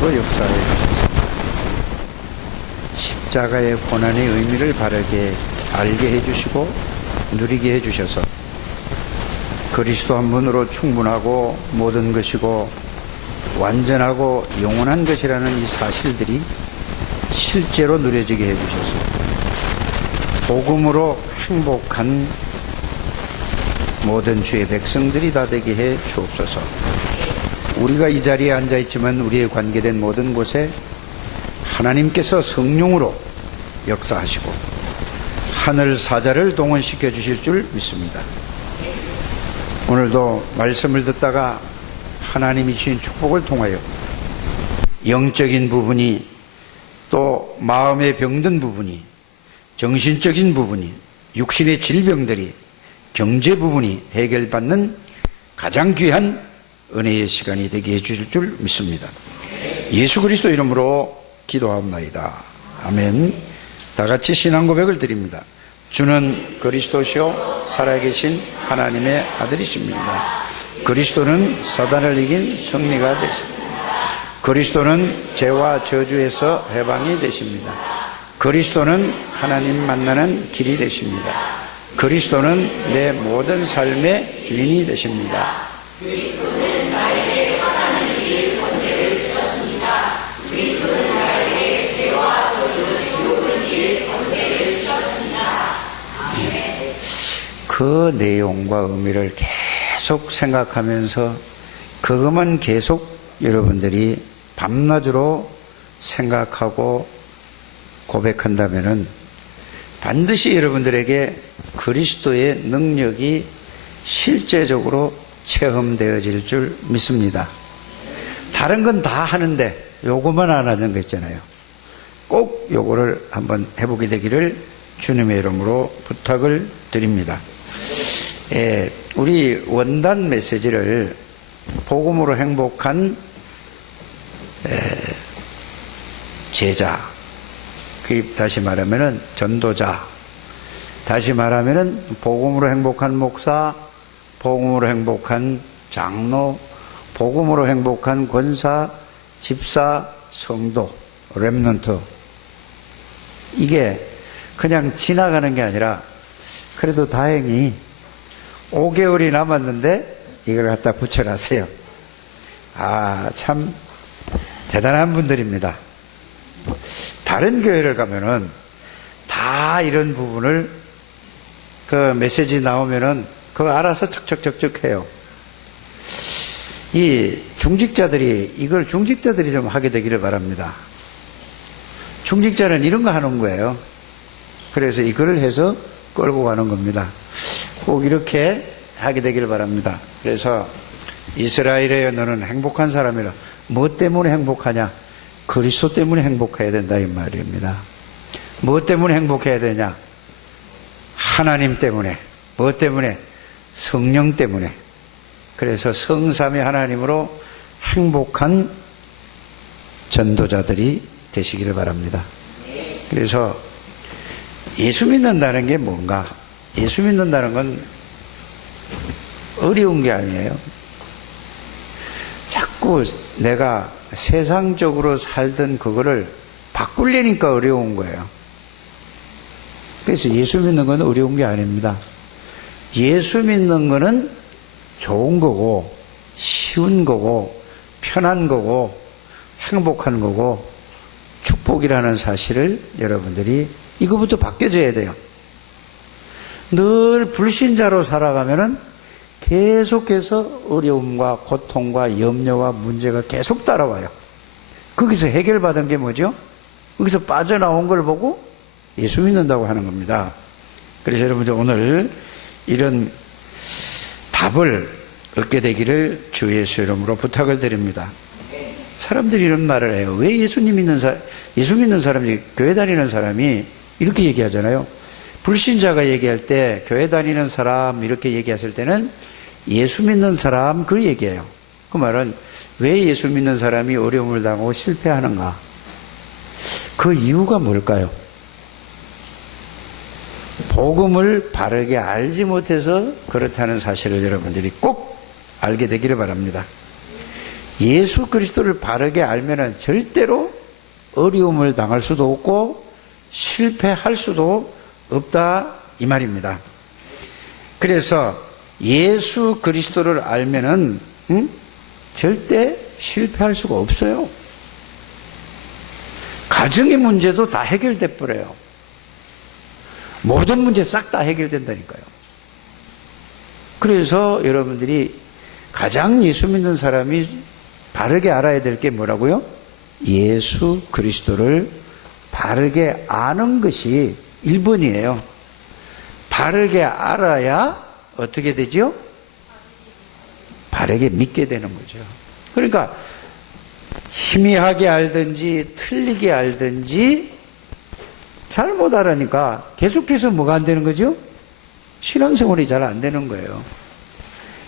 하나님으로 역사해 주셔서 십자가의 고난의 의미를 바르게 알게 해주시고 누리게 해주셔서 그리스도 한 분으로 충분하고 모든 것이고 완전하고 영원한 것이라는 이 사실들이 실제로 누려지게 해주셔서 복음으로 행복한 모든 주의 백성들이 다 되게 해 주옵소서. 우리가 이 자리에 앉아있지만 우리의 관계된 모든 곳에 하나님께서 성령으로 역사하시고 하늘 사자를 동원시켜 주실 줄 믿습니다. 오늘도 말씀을 듣다가 하나님이 주신 축복을 통하여 영적인 부분이 또 마음에 병든 부분이 정신적인 부분이 육신의 질병들이 경제 부분이 해결받는 가장 귀한 은혜의 시간이 되게 해주실 줄 믿습니다. 예수 그리스도 이름으로 기도하옵나이다. 아멘. 다 같이 신앙 고백을 드립니다. 주는 그리스도시요 살아계신 하나님의 아들이십니다. 그리스도는 사단을 이긴 승리가 되십니다. 그리스도는 죄와 저주에서 해방이 되십니다. 그리스도는 하나님 만나는 길이 되십니다. 그리스도는 내 모든 삶의 주인이 되십니다. 그리스도는 나에게 사단을 이길 권세를 주셨습니다. 그리스도는 나에게 죄와 저주 지옥을 이길 권세를 주셨습니다. 아멘. 그 내용과 의미를 계속 생각하면서 그것만 계속 여러분들이 밤낮으로 생각하고 고백한다면은 반드시 여러분들에게 그리스도의 능력이 실제적으로 체험되어질 줄 믿습니다. 다른 건 다 하는데 요거만 안 하는 거 있잖아요. 꼭 요거를 한번 해보게 되기를 주님의 이름으로 부탁을 드립니다. 우리 원단 메시지를 복음으로 행복한 제자, 다시 말하면은 전도자, 다시 말하면은 복음으로 행복한 목사, 복음으로 행복한 장로, 복음으로 행복한 권사, 집사, 성도, 렘넌트, 이게 그냥 지나가는 게 아니라 그래도 다행히 5개월이 남았는데 이걸 갖다 붙여놨어요. 참 대단한 분들입니다. 다른 교회를 가면은 다 이런 부분을 그 메시지 나오면은 그거 알아서 척척척척 해요. 이 중직자들이 이걸 중직자들이 좀 하게 되기를 바랍니다. 중직자는 이런 거 하는 거예요. 그래서 이걸 해서 끌고 가는 겁니다. 꼭 이렇게 하게 되기를 바랍니다. 그래서 이스라엘에 너는 행복한 사람이라. 뭐 때문에 행복하냐? 그리스도 때문에 행복해야 된다 이 말입니다. 뭐 때문에 행복해야 되냐? 하나님 때문에. 뭐 때문에? 성령 때문에. 그래서 성삼위 하나님으로 행복한 전도자들이 되시기를 바랍니다. 그래서 예수 믿는다는 게 뭔가? 예수 믿는다는 건 어려운 게 아니에요. 자꾸 내가 세상적으로 살던 그거를 바꾸려니까 어려운 거예요. 그래서 예수 믿는 건 어려운 게 아닙니다. 예수 믿는 거는 좋은 거고 쉬운 거고 편한 거고 행복한 거고 축복이라는 사실을 여러분들이 이거부터 바뀌어져야 돼요. 늘 불신자로 살아가면은 계속해서 어려움과 고통과 염려와 문제가 계속 따라와요. 거기서 해결받은 게 뭐죠? 거기서 빠져나온 걸 보고 예수 믿는다고 하는 겁니다. 그래서 여러분들 오늘 이런 답을 얻게 되기를 주 예수 이름으로 부탁을 드립니다. 사람들이 이런 말을 해요. 왜 예수 믿는 사람이, 교회 다니는 사람이 이렇게 얘기하잖아요. 불신자가 얘기할 때 교회 다니는 사람 이렇게 얘기했을 때는 예수 믿는 사람 그 얘기예요. 그 말은 왜 예수 믿는 사람이 어려움을 당하고 실패하는가? 그 이유가 뭘까요? 복음을 바르게 알지 못해서 그렇다는 사실을 여러분들이 꼭 알게 되기를 바랍니다. 예수 그리스도를 바르게 알면은 절대로 어려움을 당할 수도 없고 실패할 수도 없다 이 말입니다. 그래서 예수 그리스도를 알면은 절대 실패할 수가 없어요. 가정의 문제도 다 해결돼 버려요. 모든 문제 싹 다 해결된다니까요. 그래서 여러분들이 가장 예수 믿는 사람이 바르게 알아야 될 게 뭐라고요? 예수 그리스도를 바르게 아는 것이 1번이에요. 바르게 알아야 어떻게 되죠? 바르게 믿게 되는 거죠. 그러니까 희미하게 알든지 틀리게 알든지 잘못 알으니까 계속해서 뭐가 안 되는 거죠? 신앙생활이 잘 안 되는 거예요.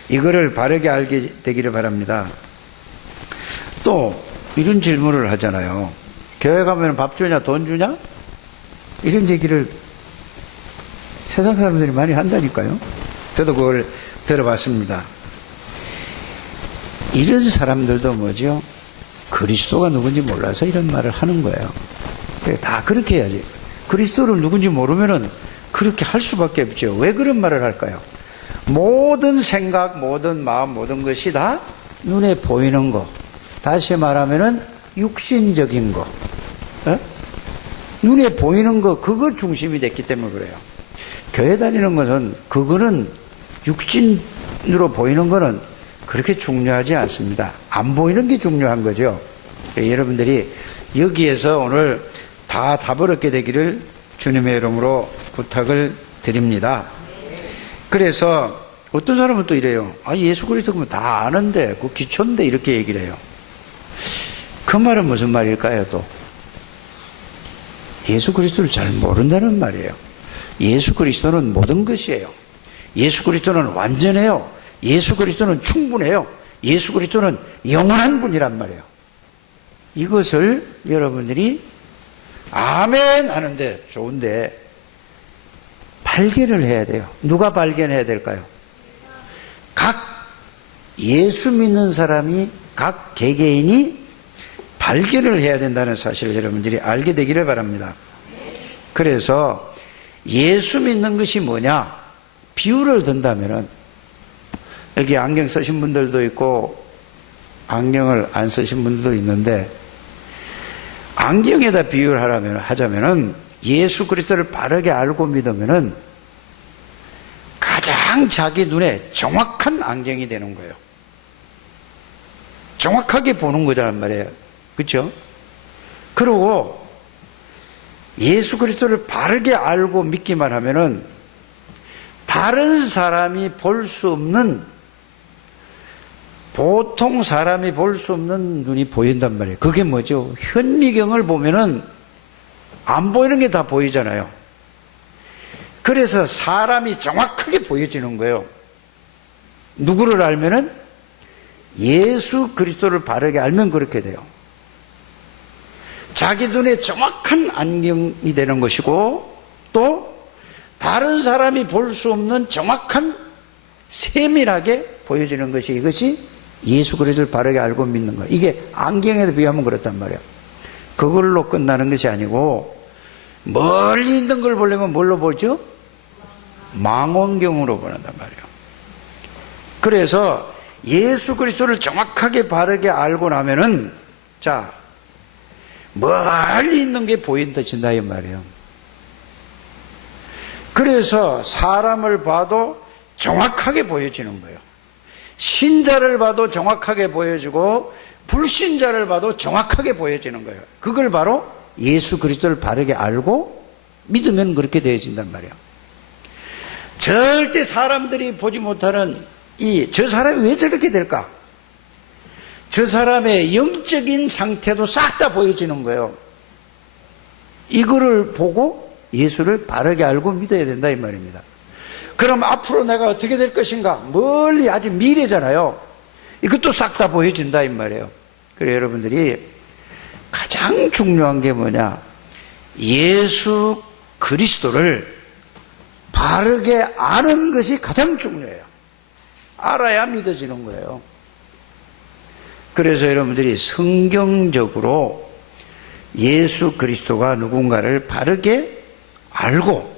이거를 바르게 알게 되기를 바랍니다. 또 이런 질문을 하잖아요. 교회 가면 밥 주냐 돈 주냐? 이런 얘기를 세상 사람들이 많이 한다니까요. 저도 그걸 들어봤습니다. 이런 사람들도 뭐죠? 그리스도가 누군지 몰라서 이런 말을 하는 거예요. 다 그렇게 해야지. 그리스도를 누군지 모르면은 그렇게 할 수밖에 없죠. 왜 그런 말을 할까요? 모든 생각, 모든 마음, 모든 것이 다 눈에 보이는 거. 다시 말하면은 육신적인 거. 에? 눈에 보이는 거, 그거 중심이 됐기 때문에 그래요. 교회 다니는 것은, 그거는 육신으로 보이는 거는 그렇게 중요하지 않습니다. 안 보이는 게 중요한 거죠. 여러분들이 여기에서 오늘 다 답을 얻게 되기를 주님의 이름으로 부탁을 드립니다. 그래서 어떤 사람은 또 이래요. 아, 예수 그리스도면 다 아는데, 그 기초인데, 이렇게 얘기를 해요. 그 말은 무슨 말일까요, 또? 예수 그리스도를 잘 모른다는 말이에요. 예수 그리스도는 모든 것이에요. 예수 그리스도는 완전해요. 예수 그리스도는 충분해요. 예수 그리스도는 영원한 분이란 말이에요. 이것을 여러분들이 아멘 하는데 좋은데 발견을 해야 돼요. 누가 발견해야 될까요? 각 예수 믿는 사람이, 각 개개인이 발견을 해야 된다는 사실을 여러분들이 알게 되기를 바랍니다. 그래서 예수 믿는 것이 뭐냐? 비유를 든다면은, 여기 안경 쓰신 분들도 있고 안경을 안 쓰신 분들도 있는데, 안경에다 비유를 하자면은 예수 그리스도를 바르게 알고 믿으면은 가장 자기 눈에 정확한 안경이 되는 거예요. 정확하게 보는 거란 말이에요. 그렇죠? 그리고 예수 그리스도를 바르게 알고 믿기만 하면은 다른 사람이 볼 수 없는, 보통 사람이 볼 수 없는 눈이 보인단 말이에요. 그게 뭐죠? 현미경을 보면은 안 보이는 게 다 보이잖아요. 그래서 사람이 정확하게 보여지는 거예요. 누구를 알면은? 예수 그리스도를 바르게 알면 그렇게 돼요. 자기 눈에 정확한 안경이 되는 것이고, 또 다른 사람이 볼 수 없는 정확한, 세밀하게 보여지는 것이, 이것이 예수 그리스도를 바르게 알고 믿는 거예요. 이게 안경에 비하면 그렇단 말이에요. 그걸로 끝나는 것이 아니고, 멀리 있는 걸 보려면 뭘로 보죠? 망원경으로 보는단 말이에요. 그래서 예수 그리스도를 정확하게 바르게 알고 나면은, 자, 멀리 있는 게 보인다 이 말이에요. 그래서 사람을 봐도 정확하게 보여지는 거예요. 신자를 봐도 정확하게 보여지고 불신자를 봐도 정확하게 보여지는 거예요. 그걸 바로 예수 그리스도를 바르게 알고 믿으면 그렇게 되어진단 말이에요. 절대 사람들이 보지 못하는 저 사람이 왜 저렇게 될까? 저 사람의 영적인 상태도 싹 다 보여지는 거예요. 이거를 보고 예수를 바르게 알고 믿어야 된다 이 말입니다. 그럼 앞으로 내가 어떻게 될 것인가? 멀리 아직 미래잖아요. 이것도 싹 다 보여진다 이 말이에요. 그래서 여러분들이 가장 중요한 게 뭐냐? 예수 그리스도를 바르게 아는 것이 가장 중요해요. 알아야 믿어지는 거예요. 그래서 여러분들이 성경적으로 예수 그리스도가 누군가를 바르게 알고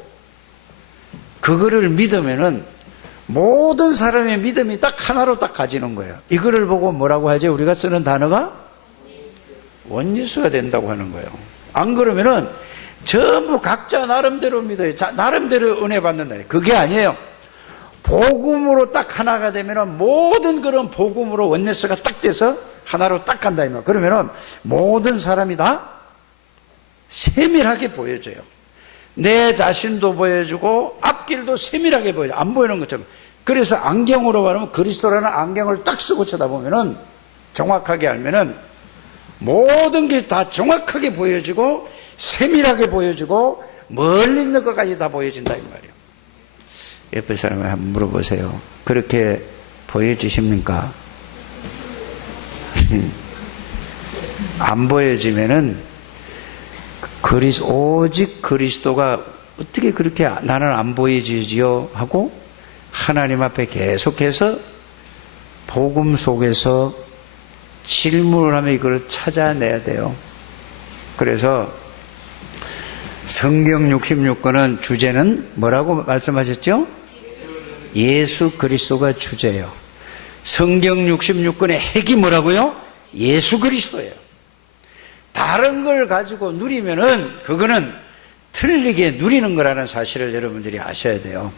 그거를 믿으면은 모든 사람의 믿음이 딱 하나로 딱 가지는 거예요. 이거를 보고 뭐라고 하죠? 우리가 쓰는 단어가 원리수가 된다고 하는 거예요. 안 그러면은 전부 각자 나름대로 믿어요. 나름대로 은혜 받는다. 그게 아니에요. 복음으로 딱 하나가 되면은 모든 그런 복음으로 원리수가 딱 돼서 하나로 딱 간다. 그러면은 모든 사람이 다 세밀하게 보여져요. 내 자신도 보여주고 앞길도 세밀하게 보여요. 안 보이는 것처럼. 그래서 안경으로 말하면 그리스도라는 안경을 딱 쓰고 쳐다보면은 정확하게 알면은 모든 게 다 정확하게 보여지고 세밀하게 보여지고 멀리 있는 것까지 다 보여진다 이 말이에요. 옆에 사람을 한번 물어보세요. 그렇게 보여주십니까? 안 보여지면은 오직 그리스도가 어떻게 그렇게 나는 안 보여지지요? 하고 하나님 앞에 계속해서 복음 속에서 질문을 하며 이걸 찾아내야 돼요. 그래서 성경 66권은 주제는 뭐라고 말씀하셨죠? 예수 그리스도가 주제예요. 성경 66권의 핵이 뭐라고요? 예수 그리스도예요. 다른 걸 가지고 누리면은 그거는 틀리게 누리는 거라는 사실을 여러분들이 아셔야 돼요.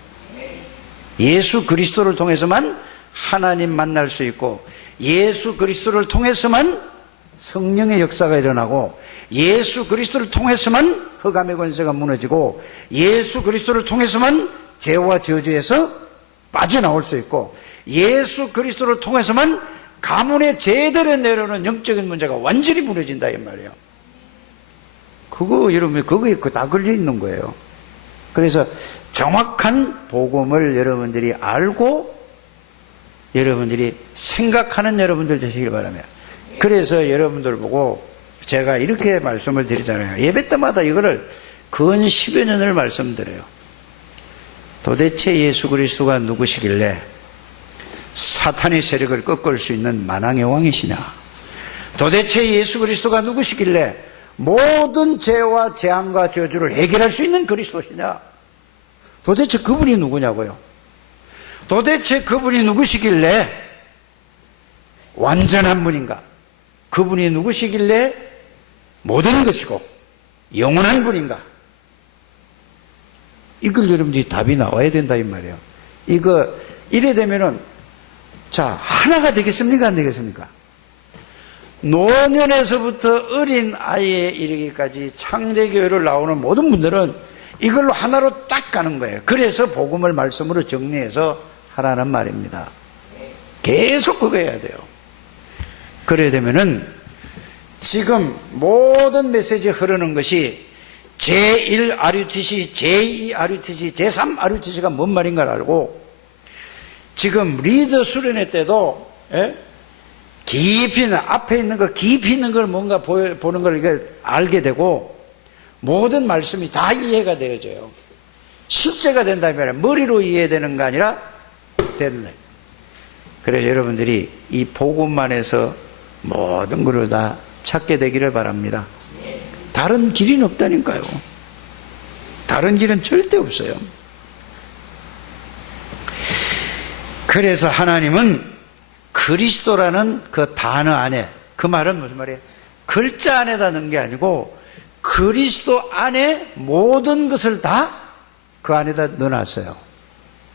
예수 그리스도를 통해서만 하나님 만날 수 있고 예수 그리스도를 통해서만 성령의 역사가 일어나고 예수 그리스도를 통해서만 흑암의 권세가 무너지고 예수 그리스도를 통해서만 죄와 저주에서 빠져나올 수 있고 예수 그리스도를 통해서만 가문의 제대로 내려오는 영적인 문제가 완전히 무너진다 이 말이에요. 그거 여러분 그거에 다 걸려 있는 거예요. 그래서 정확한 복음을 여러분들이 알고 여러분들이 생각하는 여러분들 되시길 바랍니다. 그래서 여러분들 보고 제가 이렇게 말씀을 드리잖아요. 예배 때마다 이거를 근 10여 년을 말씀드려요. 도대체 예수 그리스도가 누구시길래 사탄의 세력을 꺾을 수 있는 만왕의 왕이시냐? 도대체 예수 그리스도가 누구시길래 모든 죄와 재앙과 저주를 해결할 수 있는 그리스도시냐? 도대체 그분이 누구냐고요? 도대체 그분이 누구시길래 완전한 분인가? 그분이 누구시길래 모든 것이고 영원한 분인가? 이걸 여러분들이 답이 나와야 된다 이 말이에요. 이래 되면은 자 하나가 되겠습니까? 안 되겠습니까? 노년에서부터 어린 아이에 이르기까지 창대교회를 나오는 모든 분들은 이걸로 하나로 딱 가는 거예요. 그래서 복음을 말씀으로 정리해서 하라는 말입니다. 계속 그거 해야 돼요. 그래야 되면은 지금 모든 메시지 흐르는 것이 제1 RUTC, 제2 RUTC, 제3 RUTC가 뭔 말인가를 알고 지금 리더 수련회 때도 깊이 있는 앞에 있는 거 깊이 있는 걸 뭔가 보는 걸 알게 되고 모든 말씀이 다 이해가 되어져요. 실제가 된다면 머리로 이해되는 거 아니라 된다. 그래서 여러분들이 이 복음만에서 모든 것을 다 찾게 되기를 바랍니다. 다른 길은 없다니까요. 다른 길은 절대 없어요. 그래서 하나님은 그리스도라는 그 단어 안에, 그 말은 무슨 말이에요? 글자 안에다 넣은 게 아니고 그리스도 안에 모든 것을 다 그 안에다 넣어놨어요.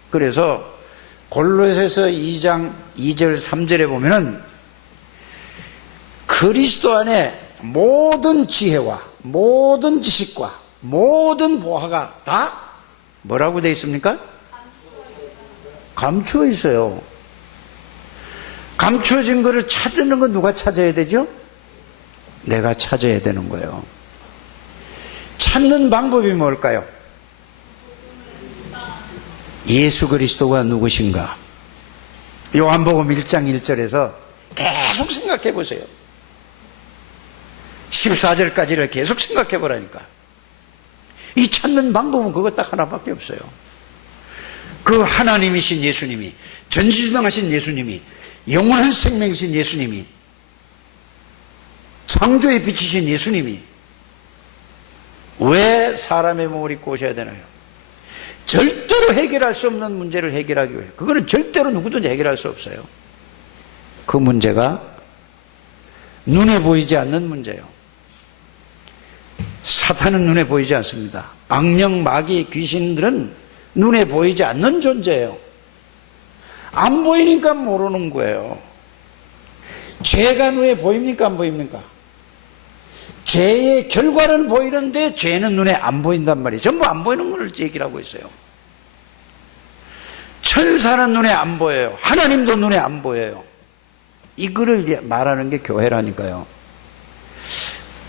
그래서 골로새서 2장 2절 3절에 보면은 그리스도 안에 모든 지혜와 모든 지식과 모든 보화가 다 뭐라고 되어 있습니까? 감추어 있어요. 감추어진 것을 찾는 건 누가 찾아야 되죠? 내가 찾아야 되는 거예요. 찾는 방법이 뭘까요? 예수 그리스도가 누구신가? 요한복음 1장 1절에서 계속 생각해 보세요. 14절까지를 계속 생각해 보라니까. 이 찾는 방법은 그거 딱 하나밖에 없어요. 그 하나님이신 예수님이, 전지전능하신 예수님이, 영원한 생명이신 예수님이 창조의 빛이신 예수님이 왜 사람의 몸을 입고 오셔야 되나요? 절대로 해결할 수 없는 문제를 해결하기 위해. 그거는 절대로 누구든지 해결할 수 없어요. 그 문제가 눈에 보이지 않는 문제예요. 사탄은 눈에 보이지 않습니다. 악령, 마귀, 귀신들은 눈에 보이지 않는 존재예요. 안 보이니까 모르는 거예요. 죄가 눈에 보입니까? 안 보입니까? 죄의 결과는 보이는데 죄는 눈에 안 보인단 말이에요. 전부 안 보이는 걸 얘기를 하고 있어요. 천사는 눈에 안 보여요. 하나님도 눈에 안 보여요. 이거를 말하는 게 교회라니까요.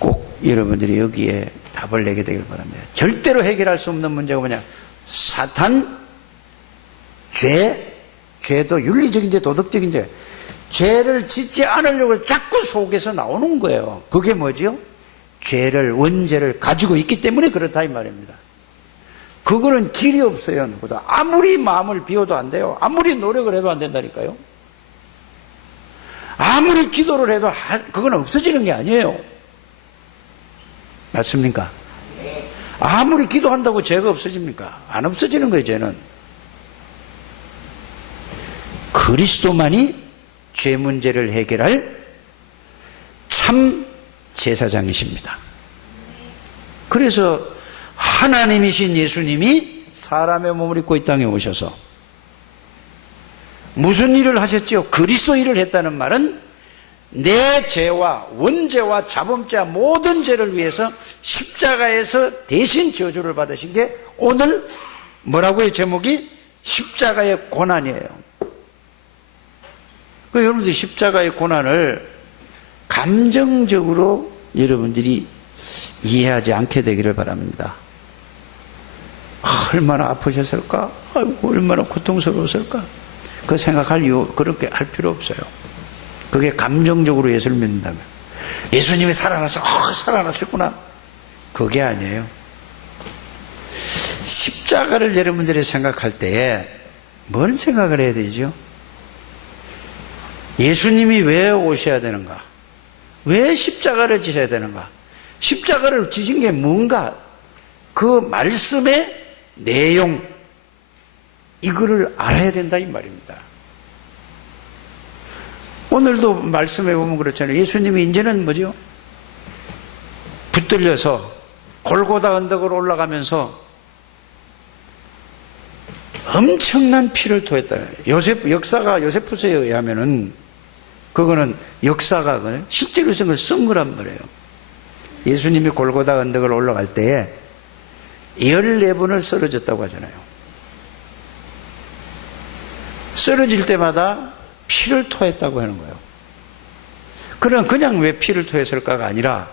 꼭 여러분들이 여기에 답을 내게 되길 바랍니다. 절대로 해결할 수 없는 문제가 뭐냐? 사탄, 죄도 윤리적인 죄, 도덕적인 죄. 죄를 짓지 않으려고 자꾸 속에서 나오는 거예요. 그게 뭐죠? 죄를, 원죄를 가지고 있기 때문에 그렇다 이 말입니다. 그거는 길이 없어요. 누구도. 아무리 마음을 비워도 안 돼요. 아무리 노력을 해도 안 된다니까요. 아무리 기도를 해도 그건 없어지는 게 아니에요. 맞습니까? 아무리 기도한다고 죄가 없어집니까? 안 없어지는 거예요. 죄는 그리스도만이 죄 문제를 해결할 참 제사장이십니다. 그래서 하나님이신 예수님이 사람의 몸을 입고 이 땅에 오셔서 무슨 일을 하셨지요? 그리스도 일을 했다는 말은 내 죄와 원죄와 자범죄와 모든 죄를 위해서 십자가에서 대신 저주를 받으신 게 오늘 뭐라고요? 제목이 십자가의 고난이에요. 여러분들이 십자가의 고난을 감정적으로 여러분들이 이해하지 않게 되기를 바랍니다. 얼마나 아프셨을까? 아이고, 얼마나 고통스러웠을까? 그 생각할 이유, 그렇게 할 필요 없어요. 그게 감정적으로 예수를 믿는다면. 예수님이 살아나서, 살아났었구나. 그게 아니에요. 십자가를 여러분들이 생각할 때에 뭘 생각을 해야 되죠? 예수님이 왜 오셔야 되는가? 왜 십자가를 지셔야 되는가? 십자가를 지신 게 뭔가? 그 말씀의 내용, 이거를 알아야 된다 이 말입니다. 오늘도 말씀해 보면 그렇잖아요. 예수님이 이제는 뭐죠? 붙들려서 골고다 언덕으로 올라가면서 엄청난 피를 토했다. 역사가 요세푸스에 의하면은 그거는 역사가 실제로 쓴 거란 말이에요. 예수님이 골고다 언덕을 올라갈 때에 14번을 쓰러졌다고 하잖아요. 쓰러질 때마다 피를 토했다고 하는 거예요. 그러나 그냥 왜 피를 토했을까가 아니라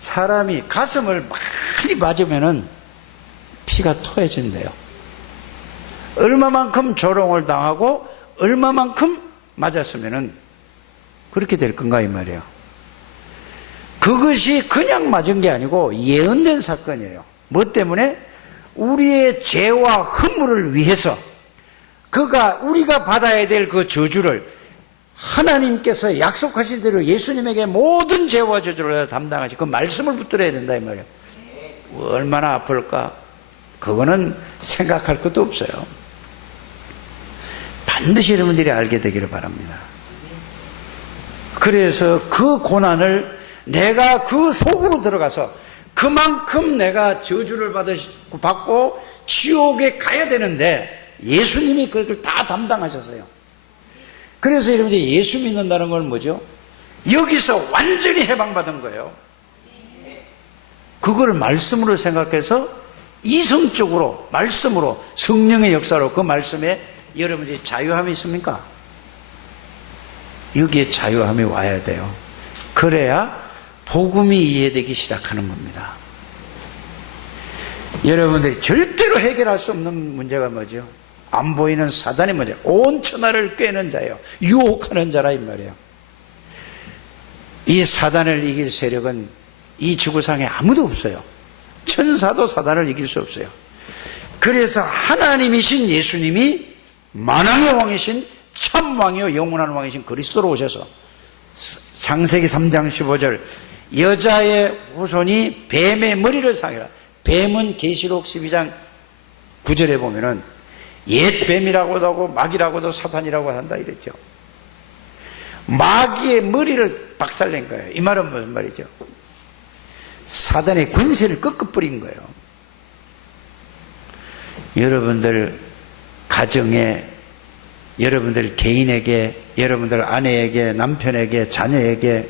사람이 가슴을 많이 맞으면은 피가 토해진대요. 얼마만큼 조롱을 당하고 얼마만큼 맞았으면은 그렇게 될 건가 이 말이에요. 그것이 그냥 맞은 게 아니고 예언된 사건이에요. 뭐 때문에? 우리의 죄와 허물을 위해서 우리가 받아야 될 그 저주를 하나님께서 약속하신 대로 예수님에게 모든 죄와 저주를 담당하시 그 말씀을 붙들어야 된다 이 말이에요. 얼마나 아플까? 그거는 생각할 것도 없어요. 반드시 여러분들이 알게 되기를 바랍니다. 그래서 그 고난을 내가 그 속으로 들어가서 그만큼 내가 저주를 받고 지옥에 가야 되는데 예수님이 그걸 다 담당하셨어요. 그래서 여러분들이 예수 믿는다는 건 뭐죠? 여기서 완전히 해방받은 거예요. 그걸 말씀으로 생각해서 이성적으로 말씀으로 성령의 역사로 그 말씀에 여러분들이 자유함이 있습니까? 여기에 자유함이 와야 돼요. 그래야 복음이 이해되기 시작하는 겁니다. 여러분들이 절대로 해결할 수 없는 문제가 뭐죠? 안 보이는 사단의 문제. 온 천하를 꿰는 자예요. 유혹하는 자라 이 말이에요. 이 사단을 이길 세력은 이 지구상에 아무도 없어요. 천사도 사단을 이길 수 없어요. 그래서 하나님이신 예수님이 만왕의 왕이신 참왕이요 영원한 왕이신 그리스도로 오셔서 창세기 3장 15절 여자의 후손이 뱀의 머리를 상해라. 뱀은 계시록 12장 9절에 보면은 옛 뱀이라고도 하고 마귀라고도 사탄이라고 한다 이랬죠. 마귀의 머리를 박살낸 거예요. 이 말은 무슨 말이죠? 사단의 권세를 꺾어버린 거예요. 여러분들 가정에, 여러분들 개인에게, 여러분들 아내에게, 남편에게, 자녀에게,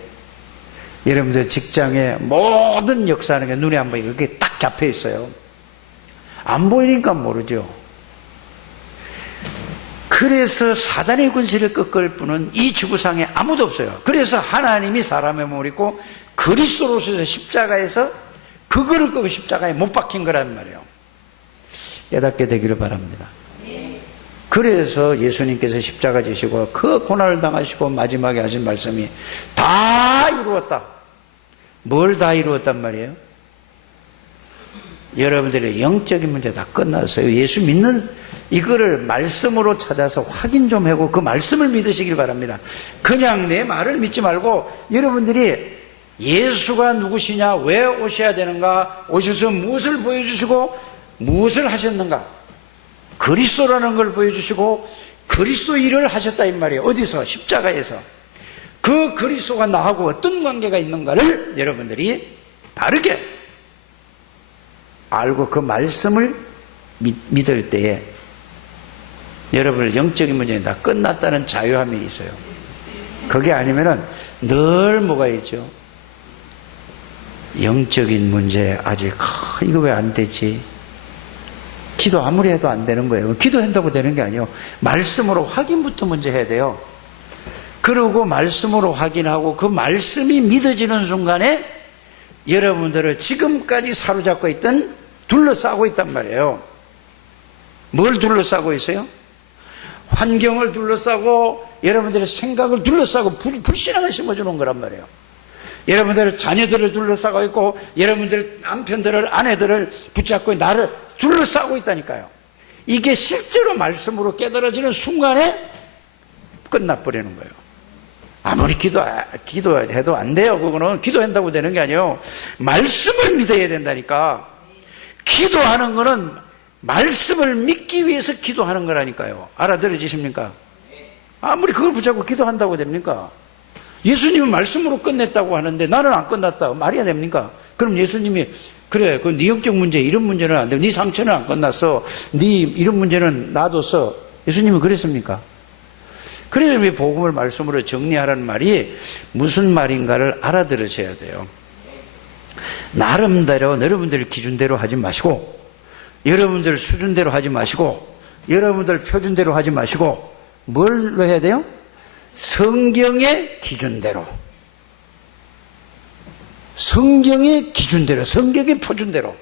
여러분들 직장에 모든 역사하는 게 눈에 안 보이고 그게 딱 잡혀 있어요. 안 보이니까 모르죠. 그래서 사단의 권세를 꺾을 분은 이 지구상에 아무도 없어요. 그래서 하나님이 사람의 몸을 입고 그리스도로서 십자가에서 그거를 끄고 십자가에 못 박힌 거란 말이에요. 깨닫게 되기를 바랍니다. 그래서 예수님께서 십자가 지시고 그 고난을 당하시고 마지막에 하신 말씀이 다 이루었다. 뭘 다 이루었단 말이에요? 여러분들의 영적인 문제 다 끝났어요. 예수 믿는 이거를 말씀으로 찾아서 확인 좀 하고 그 말씀을 믿으시길 바랍니다. 그냥 내 말을 믿지 말고 여러분들이 예수가 누구시냐, 왜 오셔야 되는가, 오셔서 무엇을 보여주시고 무엇을 하셨는가, 그리스도라는 걸 보여주시고 그리스도 일을 하셨다 이 말이에요. 어디서? 십자가에서. 그 그리스도가 나하고 어떤 관계가 있는가를 여러분들이 바르게 알고 그 말씀을 믿을 때에 여러분의 영적인 문제는 다 끝났다는 자유함이 있어요. 그게 아니면은 늘 뭐가 있죠? 영적인 문제 아직 이거 왜 안 되지? 기도 아무리 해도 안 되는 거예요. 기도한다고 되는 게 아니에요. 말씀으로 확인부터 먼저 해야 돼요. 그리고 말씀으로 확인하고 그 말씀이 믿어지는 순간에 여러분들을 지금까지 사로잡고 있던 둘러싸고 있단 말이에요. 뭘 둘러싸고 있어요? 환경을 둘러싸고 여러분들의 생각을 둘러싸고 불신앙을 심어주는 거란 말이에요. 여러분들의 자녀들을 둘러싸고 있고 여러분들 남편들을, 아내들을 붙잡고 나를 둘러싸고 있다니까요. 이게 실제로 말씀으로 깨달아지는 순간에 끝나버리는 거예요. 아무리 기도해도 안 돼요. 그거는 기도한다고 되는 게 아니에요. 말씀을 믿어야 된다니까. 기도하는 거는 말씀을 믿기 위해서 기도하는 거라니까요. 알아들으십니까? 아무리 그걸 붙잡고 기도한다고 됩니까? 예수님은 말씀으로 끝냈다고 하는데 나는 안 끝났다. 말이 안 됩니까? 그럼 예수님이 그래, 그 네 영적 문제, 이런 문제는 안 되고 네 상처는 안 끝났어. 네 이런 문제는 놔뒀어. 예수님은 그랬습니까? 그래서 왜 복음을 말씀으로 정리하라는 말이 무슨 말인가를 알아들으셔야 돼요. 나름대로 여러분들 기준대로 하지 마시고 여러분들 수준대로 하지 마시고 여러분들 표준대로 하지 마시고 뭘로 해야 돼요? 성경의 기준대로, 성경의 기준대로, 성경의 표준대로.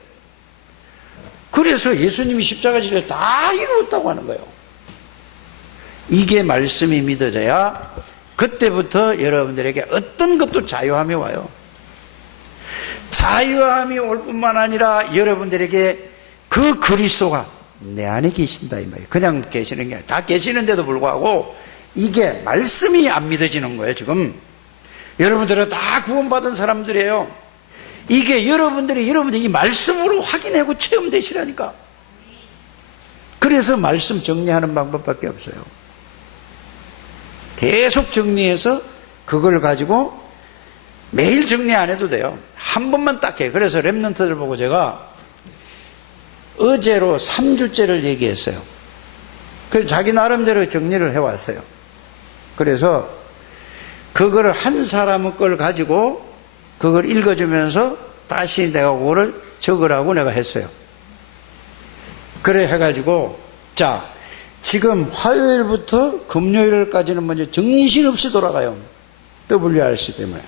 그래서 예수님이 십자가 지셔서 다 이루었다고 하는 거예요. 이게 말씀이 믿어져야 그때부터 여러분들에게 어떤 것도 자유함이 와요. 자유함이 올 뿐만 아니라 여러분들에게 그 그리스도가 내 안에 계신다 이 말이에요. 그냥 계시는 게 아니라 다 계시는데도 불구하고 이게 말씀이 안 믿어지는 거예요. 지금 여러분들은 다 구원받은 사람들이에요. 이게 여러분들이 이 말씀으로 확인하고 체험되시라니까. 그래서 말씀 정리하는 방법밖에 없어요. 계속 정리해서 그걸 가지고 매일 정리 안 해도 돼요. 한 번만 딱 해요. 그래서 랩런트들 보고 제가 어제로 3주째를 얘기했어요. 그래서 자기 나름대로 정리를 해왔어요. 그래서 그거를 한 사람의 걸 가지고 그걸 읽어주면서 다시 내가 그거를 적으라고 내가 했어요. 그래 해가지고 자 지금 화요일부터 금요일까지는 먼저 정신없이 돌아가요. WRC 때문에.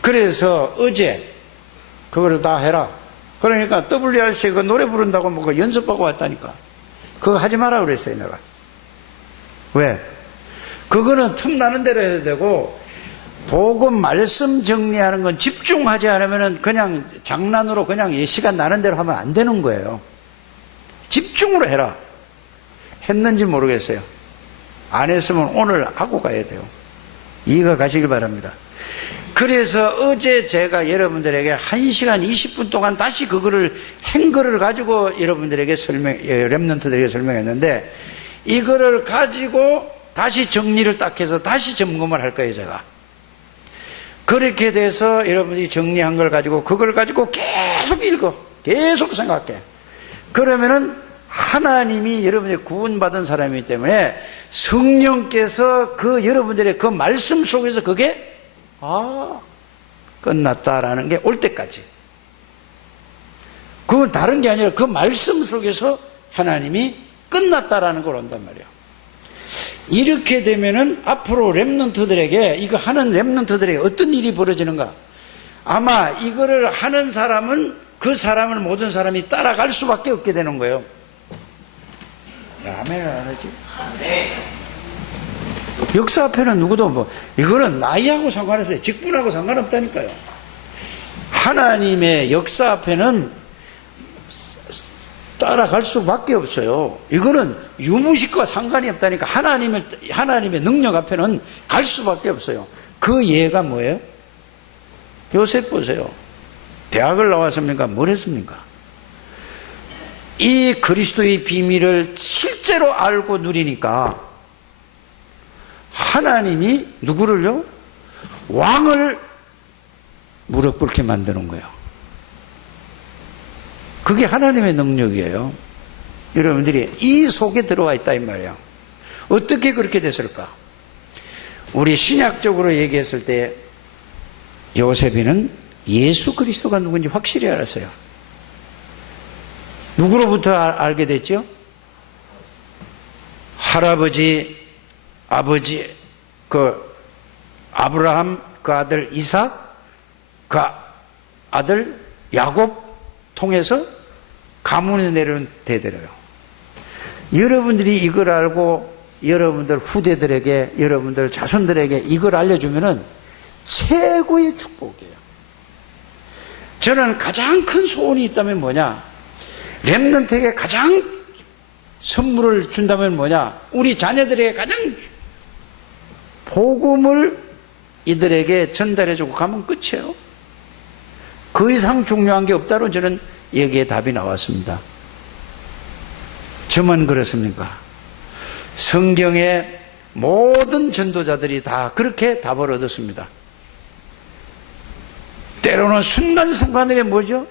그래서 어제 그거를 다 해라. 그러니까 WRC 그 노래 부른다고 뭐 연습하고 왔다니까. 그거 하지 마라 그랬어요 내가. 왜? 그거는 틈나는 대로 해야 되고 복음 말씀 정리하는 건 집중하지 않으면 그냥 장난으로 그냥 시간 나는 대로 하면 안 되는 거예요. 집중으로 해라. 했는지 모르겠어요. 안 했으면 오늘 하고 가야 돼요. 이해가 가시길 바랍니다. 그래서 어제 제가 여러분들에게 1시간 20분 동안 다시 그거를 행거를 가지고 여러분들에게 렘넌트들에게 설명했는데, 이거를 가지고 다시 정리를 딱 해서 다시 점검을 할 거예요, 제가. 그렇게 돼서 여러분들이 정리한 걸 가지고 그걸 가지고 계속 읽어, 계속 생각해. 그러면은 하나님이 여러분이 구원받은 사람이기 때문에 성령께서 그 여러분들의 그 말씀 속에서 그게 끝났다라는 게 올 때까지, 그건 다른 게 아니라 그 말씀 속에서 하나님이 끝났다라는 걸 온단 말이에요. 이렇게 되면은 앞으로 렘넌트들에게, 이거 하는 렘넌트들에게 어떤 일이 벌어지는가? 아마 이거를 하는 사람은 그 사람을 모든 사람이 따라갈 수밖에 없게 되는 거예요. 야, 아멘을 안 하지? 네. 역사 앞에는 누구도 이거는 나이하고 상관없어요. 직분하고 상관없다니까요. 하나님의 역사 앞에는 따라갈 수밖에 없어요. 이거는 유무식과 상관이 없다니까. 하나님의 능력 앞에는 갈 수밖에 없어요. 그 예가 뭐예요? 요셉 보세요. 대학을 나왔습니까? 뭘 했습니까? 이 그리스도의 비밀을 실제로 알고 누리니까 하나님이 누구를요? 왕을 무릎 꿇게 만드는 거예요. 그게 하나님의 능력이에요. 여러분들이 이 속에 들어와 있다 이 말이에요. 어떻게 그렇게 됐을까? 우리 신약적으로 얘기했을 때 요셉이는 예수 그리스도가 누군지 확실히 알았어요. 누구로부터 알게 됐죠? 할아버지, 아버지, 아브라함, 그 아들 이삭, 그 아들 야곱 통해서 가문에 내려온 대대로요. 여러분들이 이걸 알고 여러분들 후대들에게, 여러분들 자손들에게 이걸 알려주면은 최고의 축복이에요. 저는 가장 큰 소원이 있다면 뭐냐? 렘넌트에게 가장 선물을 준다면 뭐냐? 우리 자녀들에게 가장 복음을 이들에게 전달해주고 가면 끝이에요. 그 이상 중요한 게 없다로 저는 여기에 답이 나왔습니다. 저만 그렇습니까? 성경의 모든 전도자들이 다 그렇게 답을 얻었습니다. 때로는 순간순간에 뭐죠?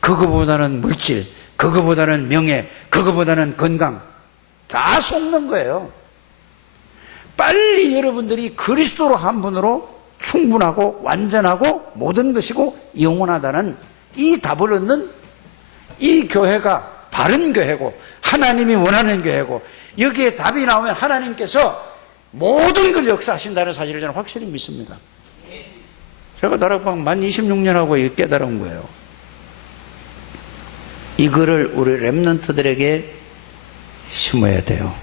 그거보다는 물질, 그거보다는 명예, 그거보다는 건강 다 속는 거예요. 빨리 여러분들이 그리스도로 한 분으로 충분하고 완전하고 모든 것이고 영원하다는 이 답을 얻는 이 교회가 바른 교회고 하나님이 원하는 교회고, 여기에 답이 나오면 하나님께서 모든 걸 역사하신다는 사실을 저는 확실히 믿습니다. 제가 다락방 만 26년 하고 깨달은 거예요. 이거를 우리 렘넌트들에게 심어야 돼요.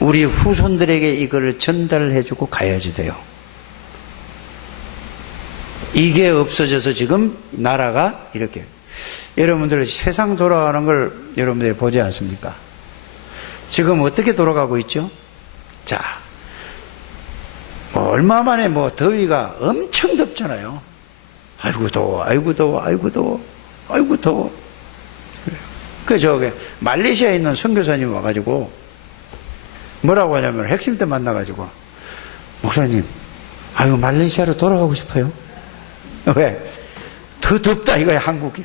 우리 후손들에게 이거를 전달해주고 가야지 돼요. 이게 없어져서 지금 나라가 이렇게, 여러분들 세상 돌아가는 걸 여러분들이 보지 않습니까? 지금 어떻게 돌아가고 있죠? 자, 얼마 만에 더위가 엄청 덥잖아요. 아이고 더워, 아이고 더워, 아이고 더워, 아이고 더워. 저기 말레이시아에 있는 선교사님 와가지고 뭐라고 하냐면, 핵심 때 만나가지고, 목사님, 아이고 말레이시아로 돌아가고 싶어요. 왜? 더 덥다 이거야, 한국이.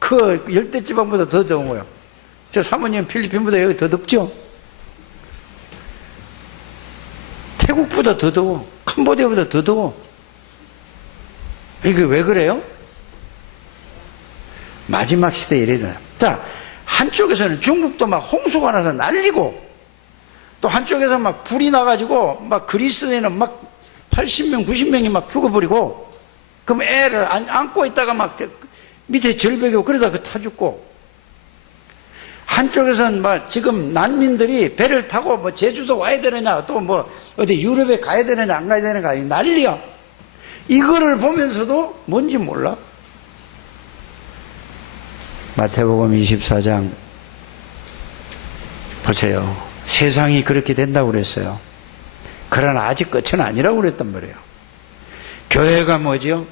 그 열대지방보다 더 더운 거예요. 저 사모님 필리핀보다 여기 더 덥죠? 태국보다 더 더워. 캄보디아보다 더 더워. 이게 왜 그래요? 마지막 시대에 이래야. 자, 한쪽에서는 중국도 막 홍수가 나서 난리고, 또 한쪽에서 막 불이 나가지고 막 그리스에는 막 80명, 90명이 막 죽어버리고, 그럼 애를 안고 있다가 막 밑에 절벽이 오고 그러다가 타 죽고, 한쪽에서는 막 지금 난민들이 배를 타고 제주도 와야 되느냐, 또 어디 유럽에 가야 되느냐, 안 가야 되느냐, 난리야. 이거를 보면서도 뭔지 몰라. 마태복음 24장 보세요. 세상이 그렇게 된다고 그랬어요. 그러나 아직 끝은 아니라고 그랬단 말이에요. 교회가 뭐죠?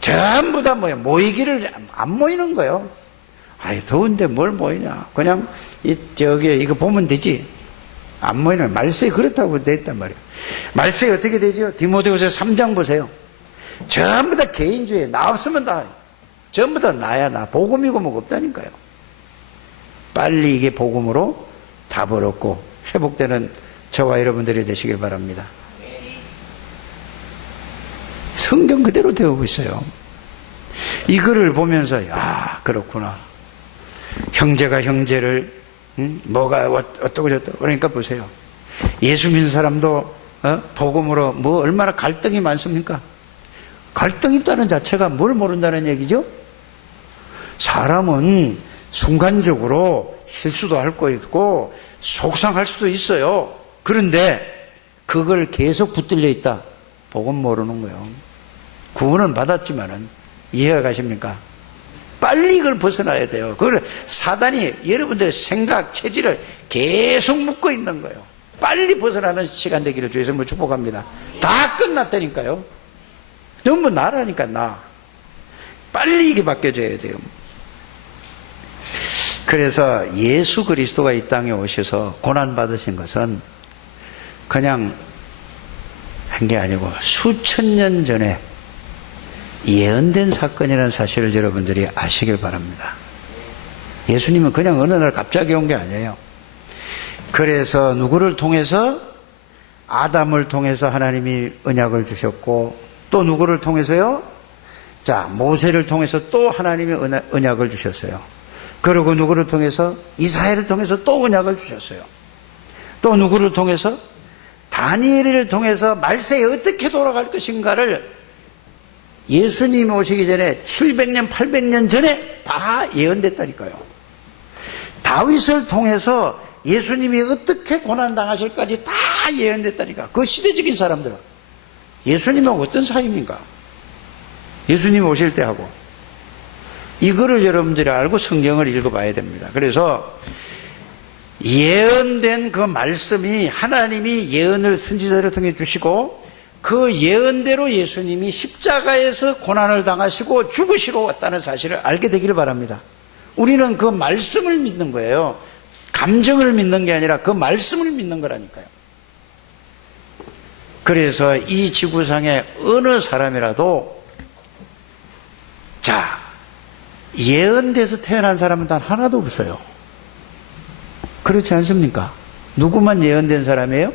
전부 다 뭐예요? 모이기를 안 모이는 거예요. 아이, 더운데 뭘 모이냐. 그냥, 이거 보면 되지. 안 모이는, 말세에 그렇다고 돼 있단 말이에요. 말세에 어떻게 되죠? 디모데후서 3장 보세요. 전부 다 개인주의. 나 없으면 다, 전부 다 나야, 나. 복음이고 뭐가 없다니까요. 빨리 이게 복음으로 답을 얻고 회복되는 저와 여러분들이 되시길 바랍니다. 성경 그대로 되고 있어요. 이거를 보면서, 야, 그렇구나. 형제가 형제를, 뭐가 어떠고 저떠고. 그러니까 보세요. 예수 믿는 사람도, 복음으로 뭐 얼마나 갈등이 많습니까? 갈등이 있다는 자체가 뭘 모른다는 얘기죠? 사람은 순간적으로 실수도 할 거 있고, 속상할 수도 있어요. 그런데, 그걸 계속 붙들려 있다. 복음 모르는 거예요. 구원은 받았지만은, 이해가 가십니까? 빨리 이걸 벗어나야 돼요. 그걸 사단이 여러분들의 생각, 체질을 계속 묶고 있는 거예요. 빨리 벗어나는 시간 되기를 주의 이름으로 축복합니다. 다 끝났다니까요. 전부 나라니까, 나. 빨리 이게 바뀌어져야 돼요. 그래서 예수 그리스도가 이 땅에 오셔서 고난받으신 것은 그냥 한 게 아니고 수천 년 전에 예언된 사건이라는 사실을 여러분들이 아시길 바랍니다. 예수님은 그냥 어느 날 갑자기 온 게 아니에요. 그래서 누구를 통해서? 아담을 통해서 하나님이 언약을 주셨고, 또 누구를 통해서요? 자, 모세를 통해서 또 하나님이 언약을 주셨어요. 그리고 누구를 통해서? 이스라엘을 통해서 또 언약을 주셨어요. 또 누구를 통해서? 다니엘을 통해서 말세에 어떻게 돌아갈 것인가를 예수님 오시기 전에 700년, 800년 전에 다 예언됐다니까요. 다윗을 통해서 예수님이 어떻게 고난당하실까지 다 예언됐다니까. 그 시대적인 사람들은 예수님하고 어떤 사이입니까? 예수님 오실 때 하고. 이거를 여러분들이 알고 성경을 읽어봐야 됩니다. 그래서 예언된 그 말씀이 하나님이 예언을 선지자를 통해 주시고, 그 예언대로 예수님이 십자가에서 고난을 당하시고 죽으시러 왔다는 사실을 알게 되기를 바랍니다. 우리는 그 말씀을 믿는 거예요. 감정을 믿는 게 아니라 그 말씀을 믿는 거라니까요. 그래서 이 지구상의 어느 사람이라도, 자, 예언돼서 태어난 사람은 단 하나도 없어요. 그렇지 않습니까? 누구만 예언된 사람이에요?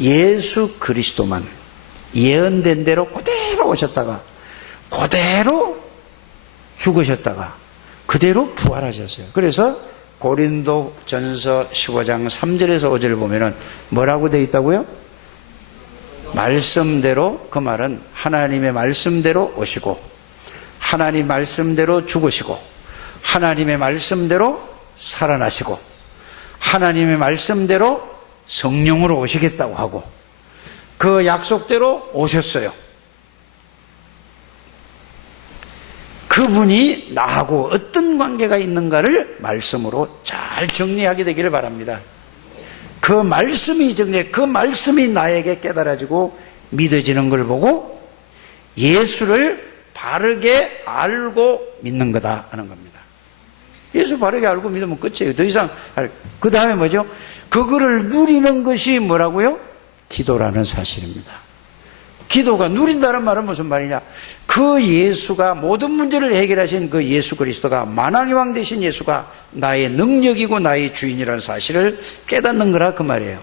예수 그리스도만 예언된 대로 그대로 오셨다가 그대로 죽으셨다가 그대로 부활하셨어요. 그래서 고린도전서 15장 3절에서 5절을 보면은 뭐라고 되어 있다고요? 말씀대로, 그 말은 하나님의 말씀대로 오시고, 하나님 말씀대로 죽으시고, 하나님의 말씀대로 살아나시고, 하나님의 말씀대로 성령으로 오시겠다고 하고, 그 약속대로 오셨어요. 그분이 나하고 어떤 관계가 있는가를 말씀으로 잘 정리하게 되기를 바랍니다. 그 말씀이 정리해, 그 말씀이 나에게 깨달아지고 믿어지는 걸 보고 예수를 바르게 알고 믿는 거다 하는 겁니다. 예수 바르게 알고 믿으면 끝이에요. 더 이상. 그 다음에 뭐죠? 그거를 누리는 것이 뭐라고요? 기도라는 사실입니다. 기도가 누린다는 말은 무슨 말이냐? 그 예수가 모든 문제를 해결하신 그 예수 그리스도가, 만왕의 왕 되신 예수가 나의 능력이고 나의 주인이라는 사실을 깨닫는 거라 그 말이에요.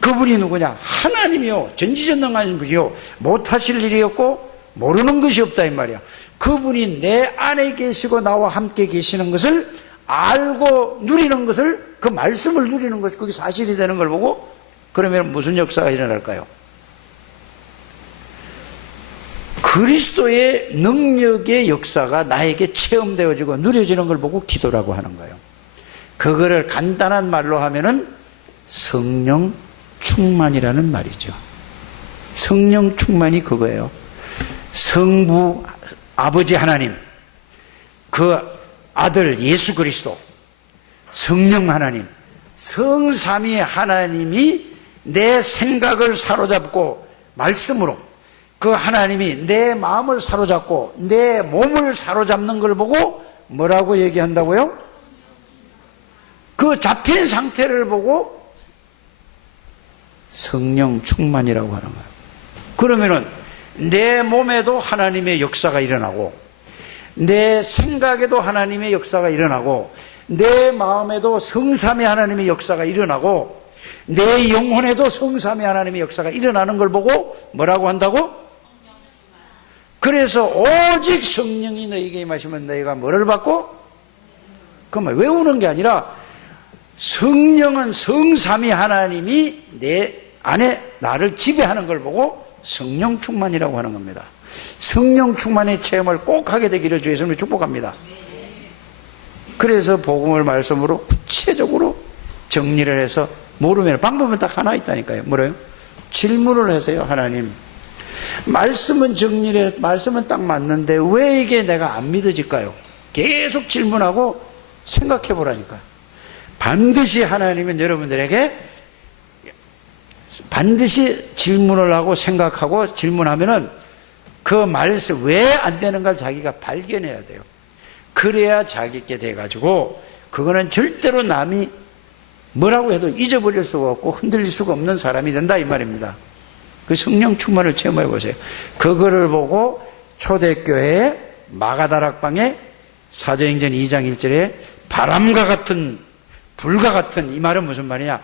그분이 누구냐? 하나님이요, 전지전능하신 분이요, 못하실 일이 없고 모르는 것이 없다 이 말이야. 그분이 내 안에 계시고 나와 함께 계시는 것을 알고 누리는 것을, 그 말씀을 누리는 것이 그게 사실이 되는 걸 보고, 그러면 무슨 역사가 일어날까요? 그리스도의 능력의 역사가 나에게 체험되어지고 누려지는 걸 보고 기도라고 하는 거예요. 그거를 간단한 말로 하면은 성령 충만이라는 말이죠. 성령 충만이 그거예요. 성부 아버지 하나님, 그 아들 예수 그리스도, 성령 하나님, 성삼위 하나님이 내 생각을 사로잡고 말씀으로 그 하나님이 내 마음을 사로잡고 내 몸을 사로잡는 걸 보고 뭐라고 얘기한다고요? 그 잡힌 상태를 보고 성령 충만이라고 하는 거예요. 그러면은 내 몸에도 하나님의 역사가 일어나고 내 생각에도 하나님의 역사가 일어나고 내 마음에도 성삼위 하나님의 역사가 일어나고 내 영혼에도 성삼위 하나님의 역사가 일어나는 걸 보고 뭐라고 한다고? 그래서 오직 성령이 너희에게 임하시면 너희가 뭐를 받고? 그만 외우는 게 아니라 성령은 성삼위 하나님이 내 안에 나를 지배하는 걸 보고 성령 충만이라고 하는 겁니다. 성령 충만의 체험을 꼭 하게 되기를 주 예수님을 축복합니다. 그래서 복음을 말씀으로 구체적으로 정리를 해서 모르면 방법은 딱 하나 있다니까요. 뭐래요? 질문을 하세요. 하나님, 말씀은 정리를 해, 말씀은 딱 맞는데 왜 이게 내가 안 믿어질까요? 계속 질문하고 생각해 보라니까요. 반드시 하나님은 여러분들에게 반드시 질문을 하고 생각하고 질문하면은 그 말씀 왜 안 되는 걸 자기가 발견해야 돼요. 그래야 자기께 돼가지고 그거는 절대로 남이 뭐라고 해도 잊어버릴 수가 없고 흔들릴 수가 없는 사람이 된다 이 말입니다. 그 성령 충만을 체험해 보세요. 그거를 보고 초대교회의 마가다락방에 사도행전 2장 1절에 바람과 같은 불과 같은, 이 말은 무슨 말이냐,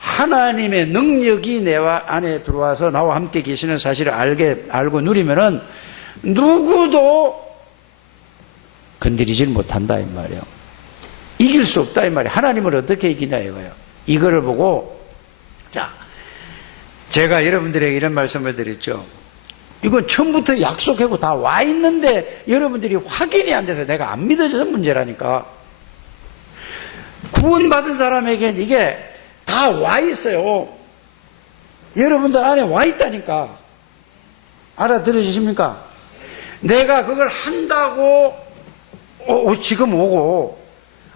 하나님의 능력이 내 안에 들어와서 나와 함께 계시는 사실을 알고 누리면은 누구도 건드리질 못한다 이 말이에요. 이길 수 없다 이 말이에요. 하나님을 어떻게 이기냐 이거예요. 이거를 보고, 자, 제가 여러분들에게 이런 말씀을 드렸죠. 이건 처음부터 약속하고 다 와 있는데 여러분들이 확인이 안 돼서 내가 안 믿어져서 문제라니까. 구원받은 사람에게는 이게 다 와 있어요. 여러분들 안에 와 있다니까. 알아들으십니까? 내가 그걸 한다고 지금 오고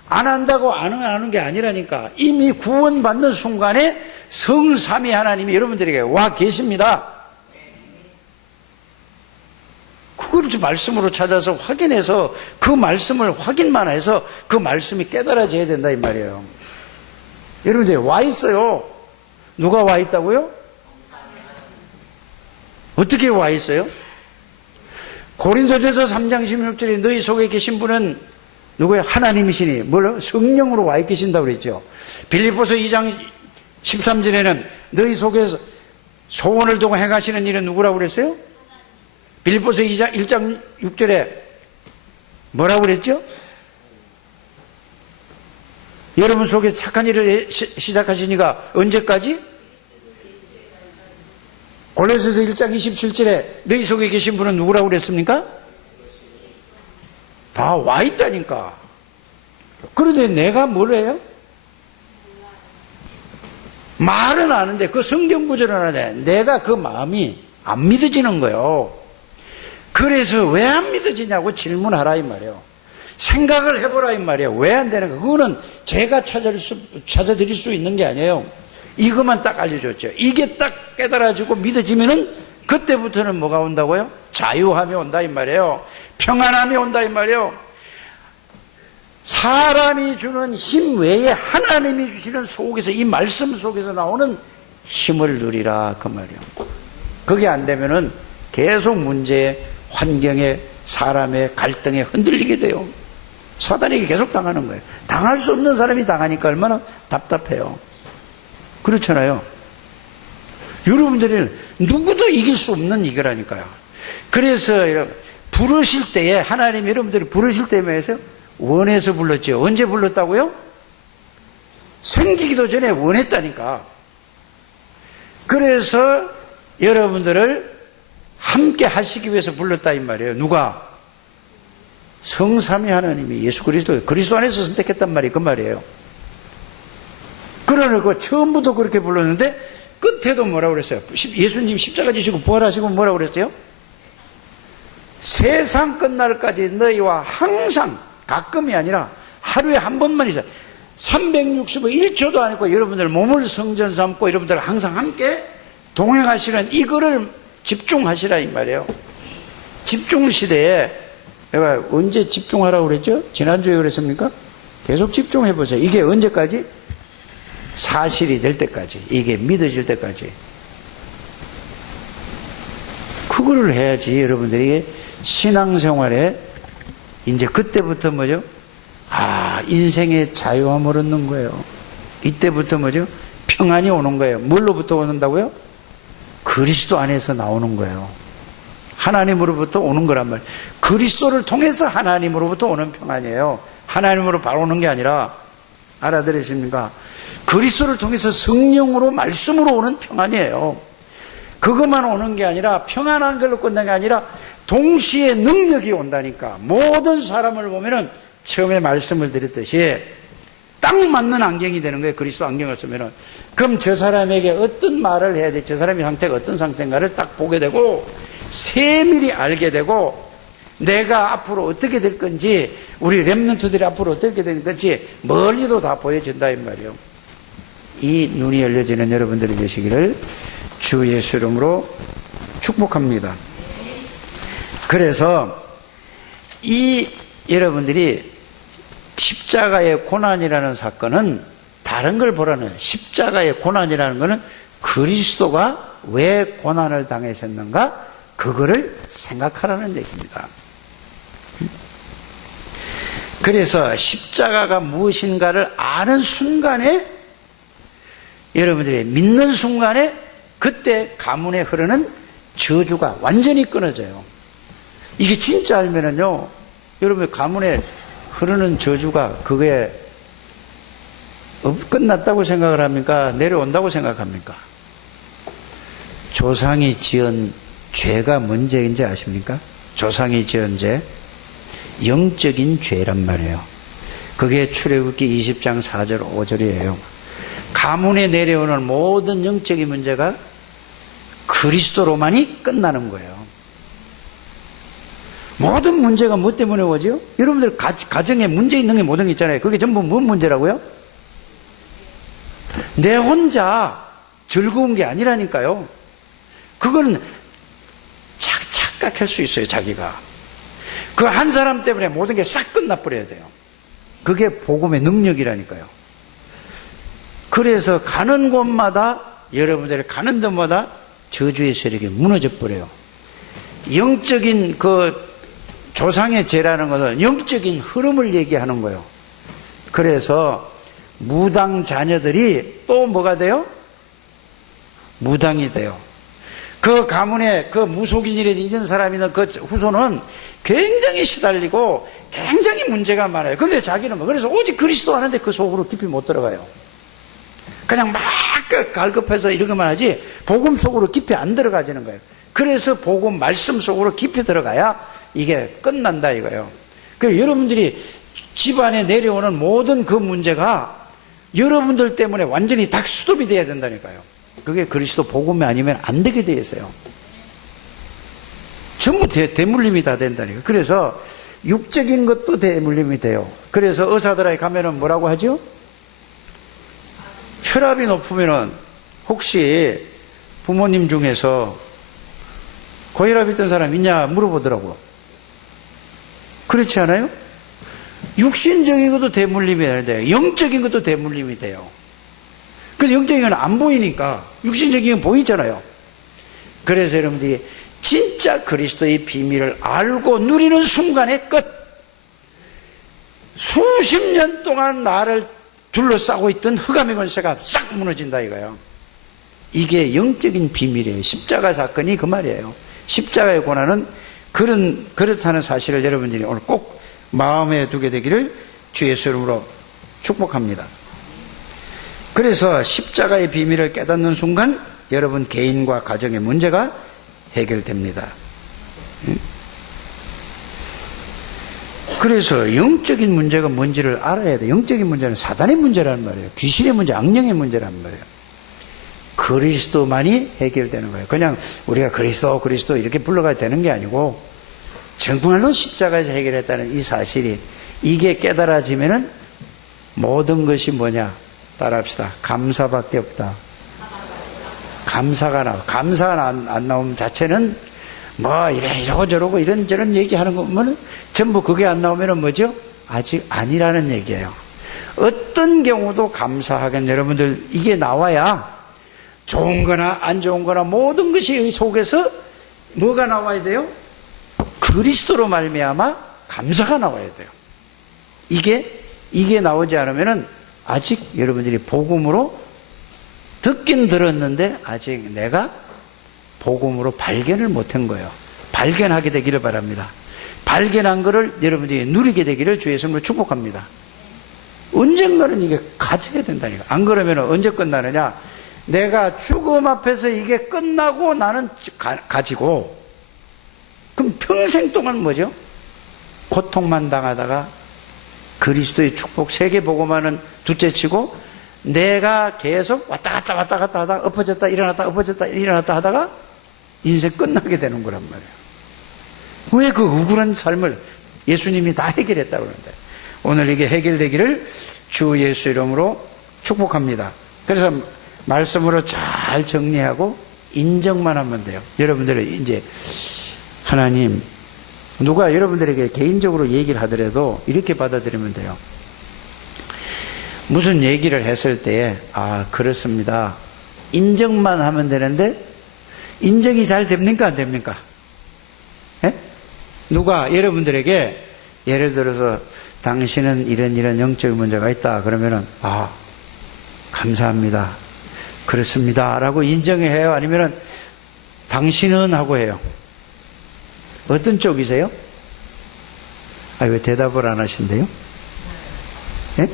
안 한다고 안 하는 게 아니라니까. 이미 구원받는 순간에 성삼위 하나님이 여러분들에게 와 계십니다. 그걸 말씀으로 찾아서 확인해서 그 말씀을 확인만 해서 그 말씀이 깨달아져야 된다 이 말이에요. 여러분들 와 있어요. 누가 와 있다고요? 어떻게 와 있어요? 고린도전서 3장 16절에 너희 속에 계신 분은 누구예요? 하나님이시니 뭐요? 성령으로 와 계신다고 그랬죠. 빌립보서 2장 13절에는 너희 속에서 소원을 두고 행하시는 일은 누구라고 그랬어요? 빌립보서 2장 1장 6절에 뭐라고 그랬죠? 여러분 속에 착한 일을 시작하시니까 언제까지? 골로새서 1장 27절에 너희 속에 계신 분은 누구라고 그랬습니까? 다 와 있다니까. 그런데 내가 뭘 해요? 말은 아는데 그 성경 구절은 아는데 내가 그 마음이 안 믿어지는 거예요. 그래서 왜 안 믿어지냐고 질문하라 이 말이에요. 생각을 해보라 이 말이에요. 왜 안 되는가? 그거는 제가 찾아드릴 수 있는 게 아니에요. 이것만 딱 알려줬죠. 이게 딱 깨달아지고 믿어지면은 그때부터는 뭐가 온다고요? 자유함이 온다 이 말이에요. 평안함이 온다 이 말이에요. 사람이 주는 힘 외에 하나님이 주시는 속에서, 이 말씀 속에서 나오는 힘을 누리라 그 말이에요. 그게 안 되면은 계속 문제에, 환경에, 사람의 갈등에 흔들리게 돼요. 사단에게 계속 당하는 거예요. 당할 수 없는 사람이 당하니까 얼마나 답답해요. 그렇잖아요. 여러분들이 누구도 이길 수 없는 이거라니까요. 그래서 부르실 때에 하나님 여러분들이 부르실 때에서 원해서 불렀죠. 언제 불렀다고요? 생기기도 전에 원했다니까. 그래서 여러분들을 함께 하시기 위해서 불렀다 이 말이에요. 누가? 성삼위 하나님이 예수 그리스도 안에서 선택했단 말이 그 말이에요. 그러니까 처음부터 그렇게 불렀는데 끝에도 뭐라고 그랬어요? 예수님 십자가 지시고 부활하시고 뭐라고 그랬어요? 세상 끝날까지 너희와 항상, 가끔이 아니라 하루에 한 번만 있어 365 1초도 안 했고 여러분들 몸을 성전 삼고 여러분들 항상 함께 동행하시는 이거를 집중하시라 이 말이에요. 집중 시대에 내가 언제 집중하라고 그랬죠? 지난주에 그랬습니까? 계속 집중해 보세요. 이게 언제까지? 사실이 될 때까지, 이게 믿어질 때까지. 그거를 해야지 여러분들이 신앙생활에 이제 그때부터 뭐죠? 인생의 자유함을 얻는 거예요. 이때부터 뭐죠? 평안이 오는 거예요. 뭘로부터 오는다고요? 그리스도 안에서 나오는 거예요. 하나님으로부터 오는 거란 말이에요. 그리스도를 통해서 하나님으로부터 오는 평안이에요. 하나님으로 바로 오는 게 아니라, 알아들으십니까? 그리스도를 통해서 성령으로 말씀으로 오는 평안이에요. 그것만 오는 게 아니라 평안한 걸로 끝난 게 아니라 동시에 능력이 온다니까. 모든 사람을 보면은 처음에 말씀을 드렸듯이 딱 맞는 안경이 되는 거예요. 그리스도 안경을 쓰면은. 그럼 저 사람에게 어떤 말을 해야 돼? 저 사람의 상태가 어떤 상태인가를 딱 보게 되고 세밀히 알게 되고 내가 앞으로 어떻게 될 건지 우리 렘넌트들이 앞으로 어떻게 될 건지 멀리도 다 보여준다 이 말이에요. 이 눈이 열려지는 여러분들이 되시기를 주 예수 이름으로 축복합니다. 그래서 이 여러분들이 십자가의 고난이라는 사건은 다른 걸 보라는, 십자가의 고난이라는 것은 그리스도가 왜 고난을 당하셨는가 그거를 생각하라는 얘기입니다. 그래서 십자가가 무엇인가를 아는 순간에 여러분들이 믿는 순간에 그때 가문에 흐르는 저주가 완전히 끊어져요. 이게 진짜 알면은요, 여러분 가문에 흐르는 저주가 그게 끝났다고 생각을 합니까? 내려온다고 생각합니까? 조상이 지은 죄가 뭔 죄인지 아십니까? 조상이 지은 죄, 영적인 죄란 말이에요. 그게 출애굽기 20장 4절 5절이에요. 가문에 내려오는 모든 영적인 문제가 그리스도로만이 끝나는 거예요. 모든 문제가 뭐 때문에 오죠? 여러분들 가정에 문제 있는 게 모든 게 있잖아요. 그게 전부 뭔 문제라고요? 내 혼자 즐거운 게 아니라니까요. 그건 착각할 수 있어요, 자기가. 그 한 사람 때문에 모든 게 싹 끝나버려야 돼요. 그게 복음의 능력이라니까요. 그래서 가는 곳마다, 여러분들이 가는 데마다 저주의 세력이 무너져 버려요. 영적인 그 조상의 죄라는 것은 영적인 흐름을 얘기하는 거예요. 그래서 무당 자녀들이 또 뭐가 돼요? 무당이 돼요. 그 가문에 그 무속인이라도 있는 사람이나 그 후손은 굉장히 시달리고 굉장히 문제가 많아요. 근데 자기는 뭐, 그래서 오직 그리스도 아는데 그 속으로 깊이 못 들어가요. 그냥 막 갈급해서 이러기만 하지 복음 속으로 깊이 안 들어가지는 거예요. 그래서 복음 말씀 속으로 깊이 들어가야 이게 끝난다 이거예요. 그래서 여러분들이 집안에 내려오는 모든 그 문제가 여러분들 때문에 완전히 다 스톱이 돼야 된다니까요. 그게 그리스도 복음이 아니면 안 되게 돼 있어요. 전부 대물림이 다 된다니까요. 그래서 육적인 것도 대물림이 돼요. 그래서 의사들에게 가면은 뭐라고 하죠? 혈압이 높으면은 혹시 부모님 중에서 고혈압 있던 사람 있냐 물어보더라고. 그렇지 않아요? 육신적인 것도 대물림이 되는데 영적인 것도 대물림이 돼요. 근데 영적인 건 안 보이니까 육신적인 건 보이잖아요. 그래서 여러분들이 진짜 그리스도의 비밀을 알고 누리는 순간의 끝. 수십 년 동안 나를 둘러싸고 있던 흑암의 권세가 싹 무너진다 이거예요. 이게 영적인 비밀이에요. 십자가 사건이 그 말이에요. 십자가의 고난은 그렇다는 사실을 여러분들이 오늘 꼭 마음에 두게 되기를 주 예수 이름으로 축복합니다. 그래서 십자가의 비밀을 깨닫는 순간 여러분 개인과 가정의 문제가 해결됩니다. 그래서 영적인 문제가 뭔지를 알아야 돼요. 영적인 문제는 사단의 문제라는 말이에요. 귀신의 문제, 악령의 문제라는 말이에요. 그리스도만이 해결되는 거예요. 그냥 우리가 그리스도 이렇게 불러가야 되는 게 아니고 정말로 십자가에서 해결했다는 이 사실이 이게 깨달아지면은 모든 것이 뭐냐? 따라합시다. 감사밖에 없다. 감사가 나와. 감사가 안 나오면 자체는 뭐 이러고 저러고 이런저런 얘기하는 거 보면 전부 그게 안 나오면 뭐죠? 아직 아니라는 얘기예요. 어떤 경우도 감사하긴 여러분들 이게 나와야 좋은 거나 안 좋은 거나 모든 것이 이 속에서 뭐가 나와야 돼요? 그리스도로 말미암아 감사가 나와야 돼요. 이게 나오지 않으면은 아직 여러분들이 복음으로 듣긴 들었는데 아직 내가 복음으로 발견을 못한 거예요. 발견하게 되기를 바랍니다. 발견한 거를 여러분들이 누리게 되기를 주의 이름으로 축복합니다. 언젠가는 이게 가져야 된다니까. 안 그러면 언제 끝나느냐? 내가 죽음 앞에서 이게 끝나고 나는 가지고 그럼 평생 동안 뭐죠? 고통만 당하다가 그리스도의 축복 세계복음화는 둘째치고 내가 계속 왔다 갔다 하다가 엎어졌다 일어났다 엎어졌다 일어났다 하다가 인생 끝나게 되는 거란 말이에요. 왜 그 억울한 삶을 예수님이 다 해결했다고 그러는데 오늘 이게 해결되기를 주 예수 이름으로 축복합니다. 그래서 말씀으로 잘 정리하고 인정만 하면 돼요. 여러분들은 이제 하나님 누가 여러분들에게 개인적으로 얘기를 하더라도 이렇게 받아들이면 돼요. 무슨 얘기를 했을 때에 그렇습니다. 인정만 하면 되는데 인정이 잘 됩니까 안 됩니까? 예? 누가 여러분들에게 예를 들어서 당신은 이런 영적 문제가 있다 그러면은 감사합니다. 그렇습니다. 라고 인정해요? 아니면은 당신은 하고 해요? 어떤 쪽이세요? 왜 대답을 안 하신대요? 예?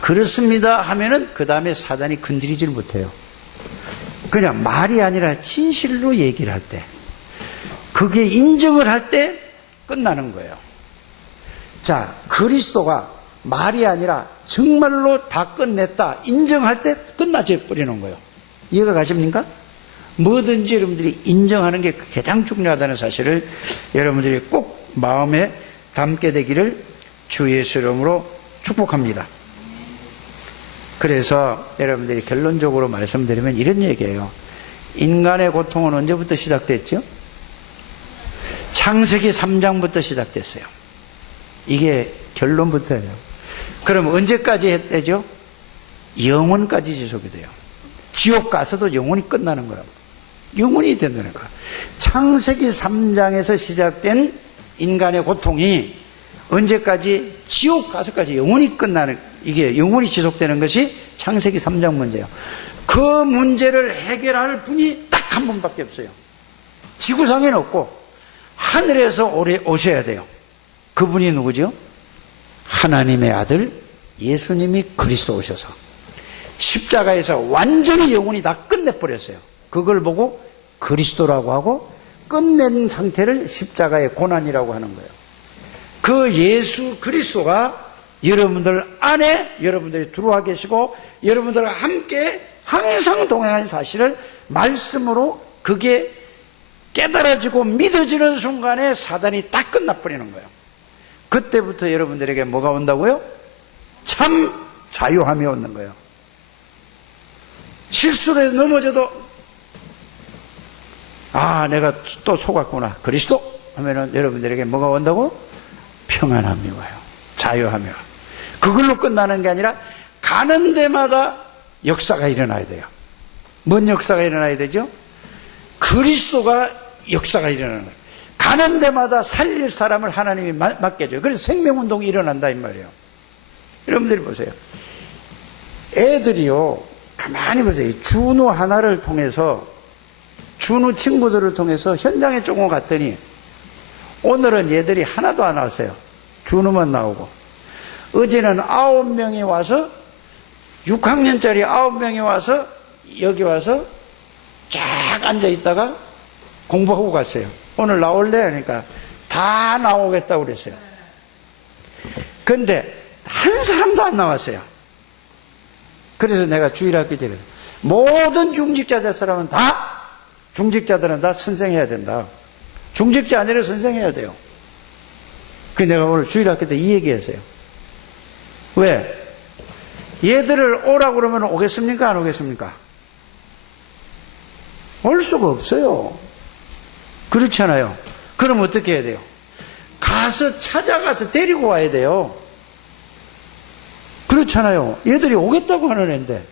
그렇습니다 하면은 그 다음에 사단이 건드리질 못해요. 그냥 말이 아니라 진실로 얘기를 할 때, 그게 인정을 할 때 끝나는 거예요. 자, 그리스도가 말이 아니라 정말로 다 끝냈다 인정할 때 끝나져 버리는 거예요. 이해가 가십니까? 뭐든지 여러분들이 인정하는 게 가장 중요하다는 사실을 여러분들이 꼭 마음에 담게 되기를 주 예수 이름으로 축복합니다. 그래서 여러분들이 결론적으로 말씀드리면 이런 얘기예요. 인간의 고통은 언제부터 시작됐죠? 창세기 3장부터 시작됐어요. 이게 결론부터예요. 그럼 언제까지 했대죠? 영원까지 지속이 돼요. 지옥 가서도 영원히 끝나는 거라고. 영원히 된다는 거예요. 창세기 3장에서 시작된 인간의 고통이 언제까지? 지옥 가서까지 영원히 끝나는, 이게 영원히 지속되는 것이 창세기 3장 문제예요. 그 문제를 해결할 분이 딱 한 분밖에 없어요. 지구상에는 없고 하늘에서 오셔야 돼요. 그분이 누구죠? 하나님의 아들 예수님이 그리스도 오셔서 십자가에서 완전히 영원히 다 끝내버렸어요. 그걸 보고 그리스도라고 하고 끝낸 상태를 십자가의 고난이라고 하는 거예요. 그 예수 그리스도가 여러분들 안에 여러분들이 들어와 계시고 여러분들과 함께 항상 동행하는 사실을 말씀으로 그게 깨달아지고 믿어지는 순간에 사단이 딱 끝나버리는 거예요. 그때부터 여러분들에게 뭐가 온다고요? 참 자유함이 오는 거예요. 실수로 해서 넘어져도 내가 또 속았구나 그리스도 하면은 여러분들에게 뭐가 온다고? 평안함이 와요. 자유함이 와요. 그걸로 끝나는 게 아니라 가는 데마다 역사가 일어나야 돼요. 뭔 역사가 일어나야 되죠? 그리스도가 역사가 일어나는 거예요. 가는 데마다 살릴 사람을 하나님이 맡겨줘요. 그래서 생명운동이 일어난다 이 말이에요. 여러분들이 보세요. 애들이요, 가만히 보세요. 준우 하나를 통해서, 준우 친구들을 통해서 현장에 조금 갔더니 오늘은 얘들이 하나도 안 왔어요. 준우만 나오고. 어제는 9명이 와서 6학년짜리 9명이 와서 여기 와서 쫙 앉아 있다가 공부하고 갔어요. 오늘 나올래? 하니까 다 나오겠다고 그랬어요. 근데 한 사람도 안 나왔어요. 그래서 내가 주일학교 때 모든 중직자 사람은 다, 중직자들은 다 선생해야 된다. 중직자 아니라 선생해야 돼요. 그 내가 오늘 주일학교 때 이 얘기 했어요. 왜? 얘들을 오라고 그러면 오겠습니까? 안 오겠습니까? 올 수가 없어요. 그렇잖아요. 그럼 어떻게 해야 돼요? 가서 찾아가서 데리고 와야 돼요. 그렇잖아요. 얘들이 오겠다고 하는 애인데.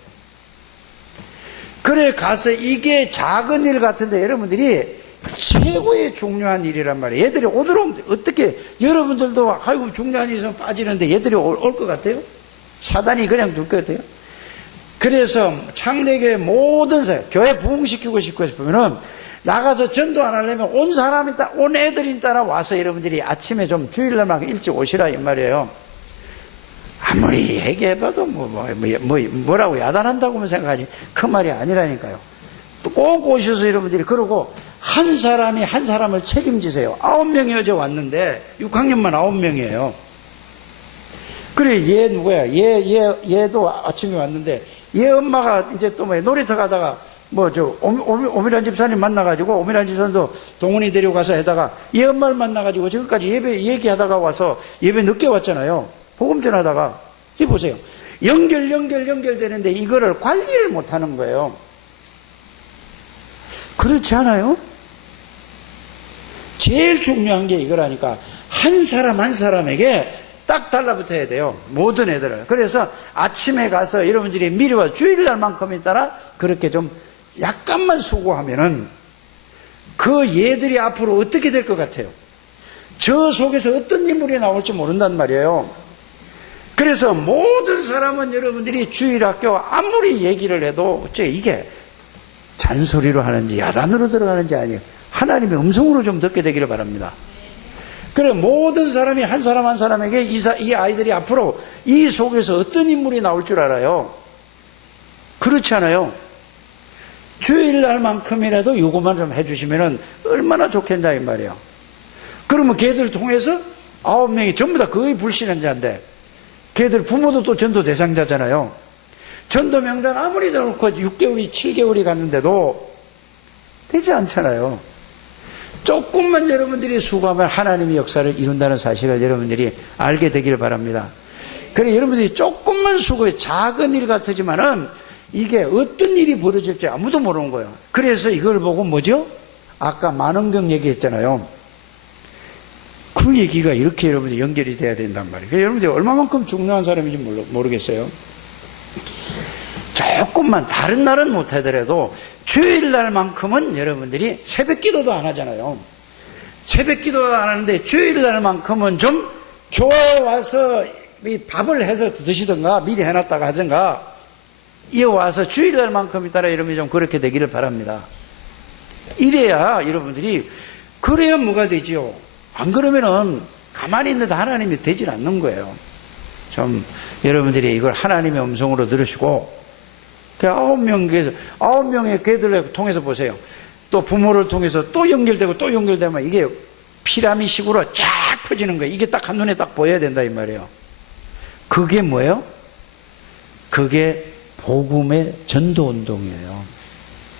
그래 가서 이게 작은 일 같은데 여러분들이 최고의 중요한 일이란 말이에요. 얘들이 오도록 어떻게 여러분들도 아이고 중요한 일이 있으면 빠지는데 얘들이 올 것 같아요? 사단이 그냥 둘 것 같아요? 그래서 창대교회 모든 사람 교회 부흥시키고 싶으면은 나가서 전도 안 하려면 온 애들이 따라 와서 여러분들이 아침에 좀 주일날만 일찍 오시라 이 말이에요. 아무리 얘기해봐도 뭐라고 야단한다고만 생각하지 그 말이 아니라니까요. 또 꼭 오셔서 여러분들이 그러고 한 사람이 한 사람을 책임지세요. 9명이 어제 왔는데 6학년만 9명이에요. 그래 얘 누구야? 얘도 아침에 왔는데 얘 엄마가 이제 또 놀이터 가다가 오미란 집사님 만나가지고 오미란 집사님도 동훈이 데려가서 해다가 얘 엄마를 만나가지고 지금까지 예배 얘기하다가 와서 예배 늦게 왔잖아요. 복음 전하다가 지금 보세요. 연결되는데 이거를 관리를 못하는 거예요. 그렇지 않아요? 제일 중요한 게 이거라니까 한 사람 한 사람에게 딱 달라붙어야 돼요. 모든 애들을. 그래서 아침에 가서 여러분들이 미리 와서 주일날만큼에 따라 그렇게 좀 약간만 수고하면은 그 얘들이 앞으로 어떻게 될 것 같아요? 저 속에서 어떤 인물이 나올지 모른단 말이에요. 그래서 모든 사람은 여러분들이 주일학교 아무리 얘기를 해도 어째 이게 잔소리로 하는지 야단으로 들어가는지 아니에요. 하나님의 음성으로 좀 듣게 되기를 바랍니다. 그래 모든 사람이 한 사람 한 사람에게 이 아이들이 앞으로 이 속에서 어떤 인물이 나올 줄 알아요. 그렇지 않아요? 주일날만큼이라도 요것만 좀 해주시면 얼마나 좋겠냐 이 말이에요. 그러면 걔들 통해서 9명이 전부 다 거의 불신자인데 걔들 부모도 또 전도 대상자잖아요. 전도 명단 아무리 넣고 6개월이 7개월이 갔는데도 되지 않잖아요. 조금만 여러분들이 수고하면 하나님의 역사를 이룬다는 사실을 여러분들이 알게 되기를 바랍니다. 그래 여러분들이 조금만 수고해 작은 일 같지만은 이게 어떤 일이 벌어질지 아무도 모르는 거예요. 그래서 이걸 보고 뭐죠? 아까 만원경 얘기했잖아요. 그 얘기가 이렇게 여러분들이 연결이 돼야 된단 말이에요. 여러분들이 얼마만큼 중요한 사람인지 모르겠어요. 조금만 다른 날은 못하더라도 주일날만큼은 여러분들이 새벽 기도도 안 하잖아요. 새벽 기도도 안 하는데 주일날만큼은 좀 교회 와서 밥을 해서 드시든가 미리 해놨다가 하든가 이어와서 주일날만큼 따라 여러분이 좀 그렇게 되기를 바랍니다. 이래야 여러분들이 그래야 뭐가 되지요? 안 그러면은 가만히 있는데 하나님이 되질 않는 거예요. 좀 여러분들이 이걸 하나님의 음성으로 들으시고 그 9명의 걔들을 통해서 보세요. 또 부모를 통해서 또 연결되고 또 연결되면 이게 피라미식으로 쫙 퍼지는 거예요. 이게 딱 한눈에 딱 보여야 된다 이 말이에요. 그게 뭐예요? 그게 복음의 전도운동이에요.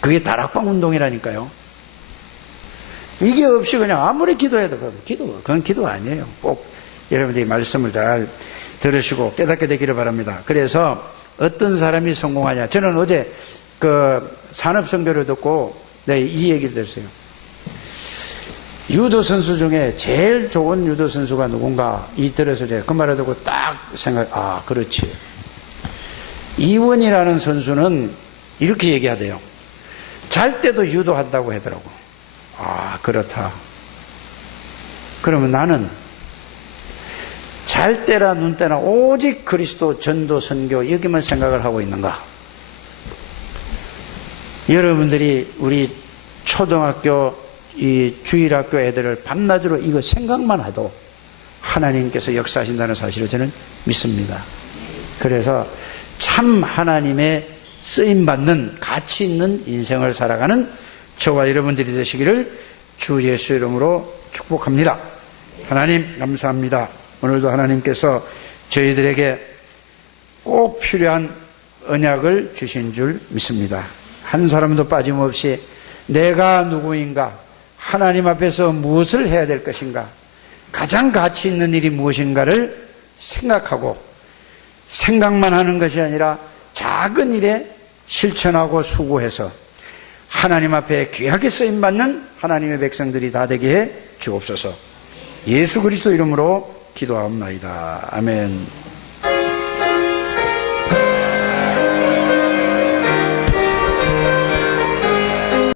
그게 다락방 운동이라니까요. 이게 없이 그냥 아무리 기도해도 그건 기도 아니에요. 꼭 여러분들이 말씀을 잘 들으시고 깨닫게 되기를 바랍니다. 그래서 어떤 사람이 성공하냐. 저는 어제 그 산업선교를 듣고 이 얘기를 들었어요. 유도 선수 중에 제일 좋은 유도 선수가 누군가 이 들어서 제가 그 말을 듣고 딱 그렇지. 이원이라는 선수는 이렇게 얘기하대요. 잘 때도 유도한다고 하더라고. 그렇다. 그러면 나는 잘 때나 눈 때나 오직 그리스도 전도 선교 여기만 생각을 하고 있는가? 여러분들이 우리 초등학교 이 주일학교 애들을 밤낮으로 이거 생각만 해도 하나님께서 역사하신다는 사실을 저는 믿습니다. 그래서 참 하나님의 쓰임받는 가치 있는 인생을 살아가는 저와 여러분들이 되시기를 주 예수 이름으로 축복합니다. 하나님 감사합니다. 오늘도 하나님께서 저희들에게 꼭 필요한 언약을 주신 줄 믿습니다. 한 사람도 빠짐없이 내가 누구인가, 하나님 앞에서 무엇을 해야 될 것인가, 가장 가치 있는 일이 무엇인가를 생각하고 생각만 하는 것이 아니라 작은 일에 실천하고 수고해서 하나님 앞에 귀하게 쓰임받는 하나님의 백성들이 다 되게 해 주옵소서. 예수 그리스도 이름으로 기도하옵나이다. 아멘.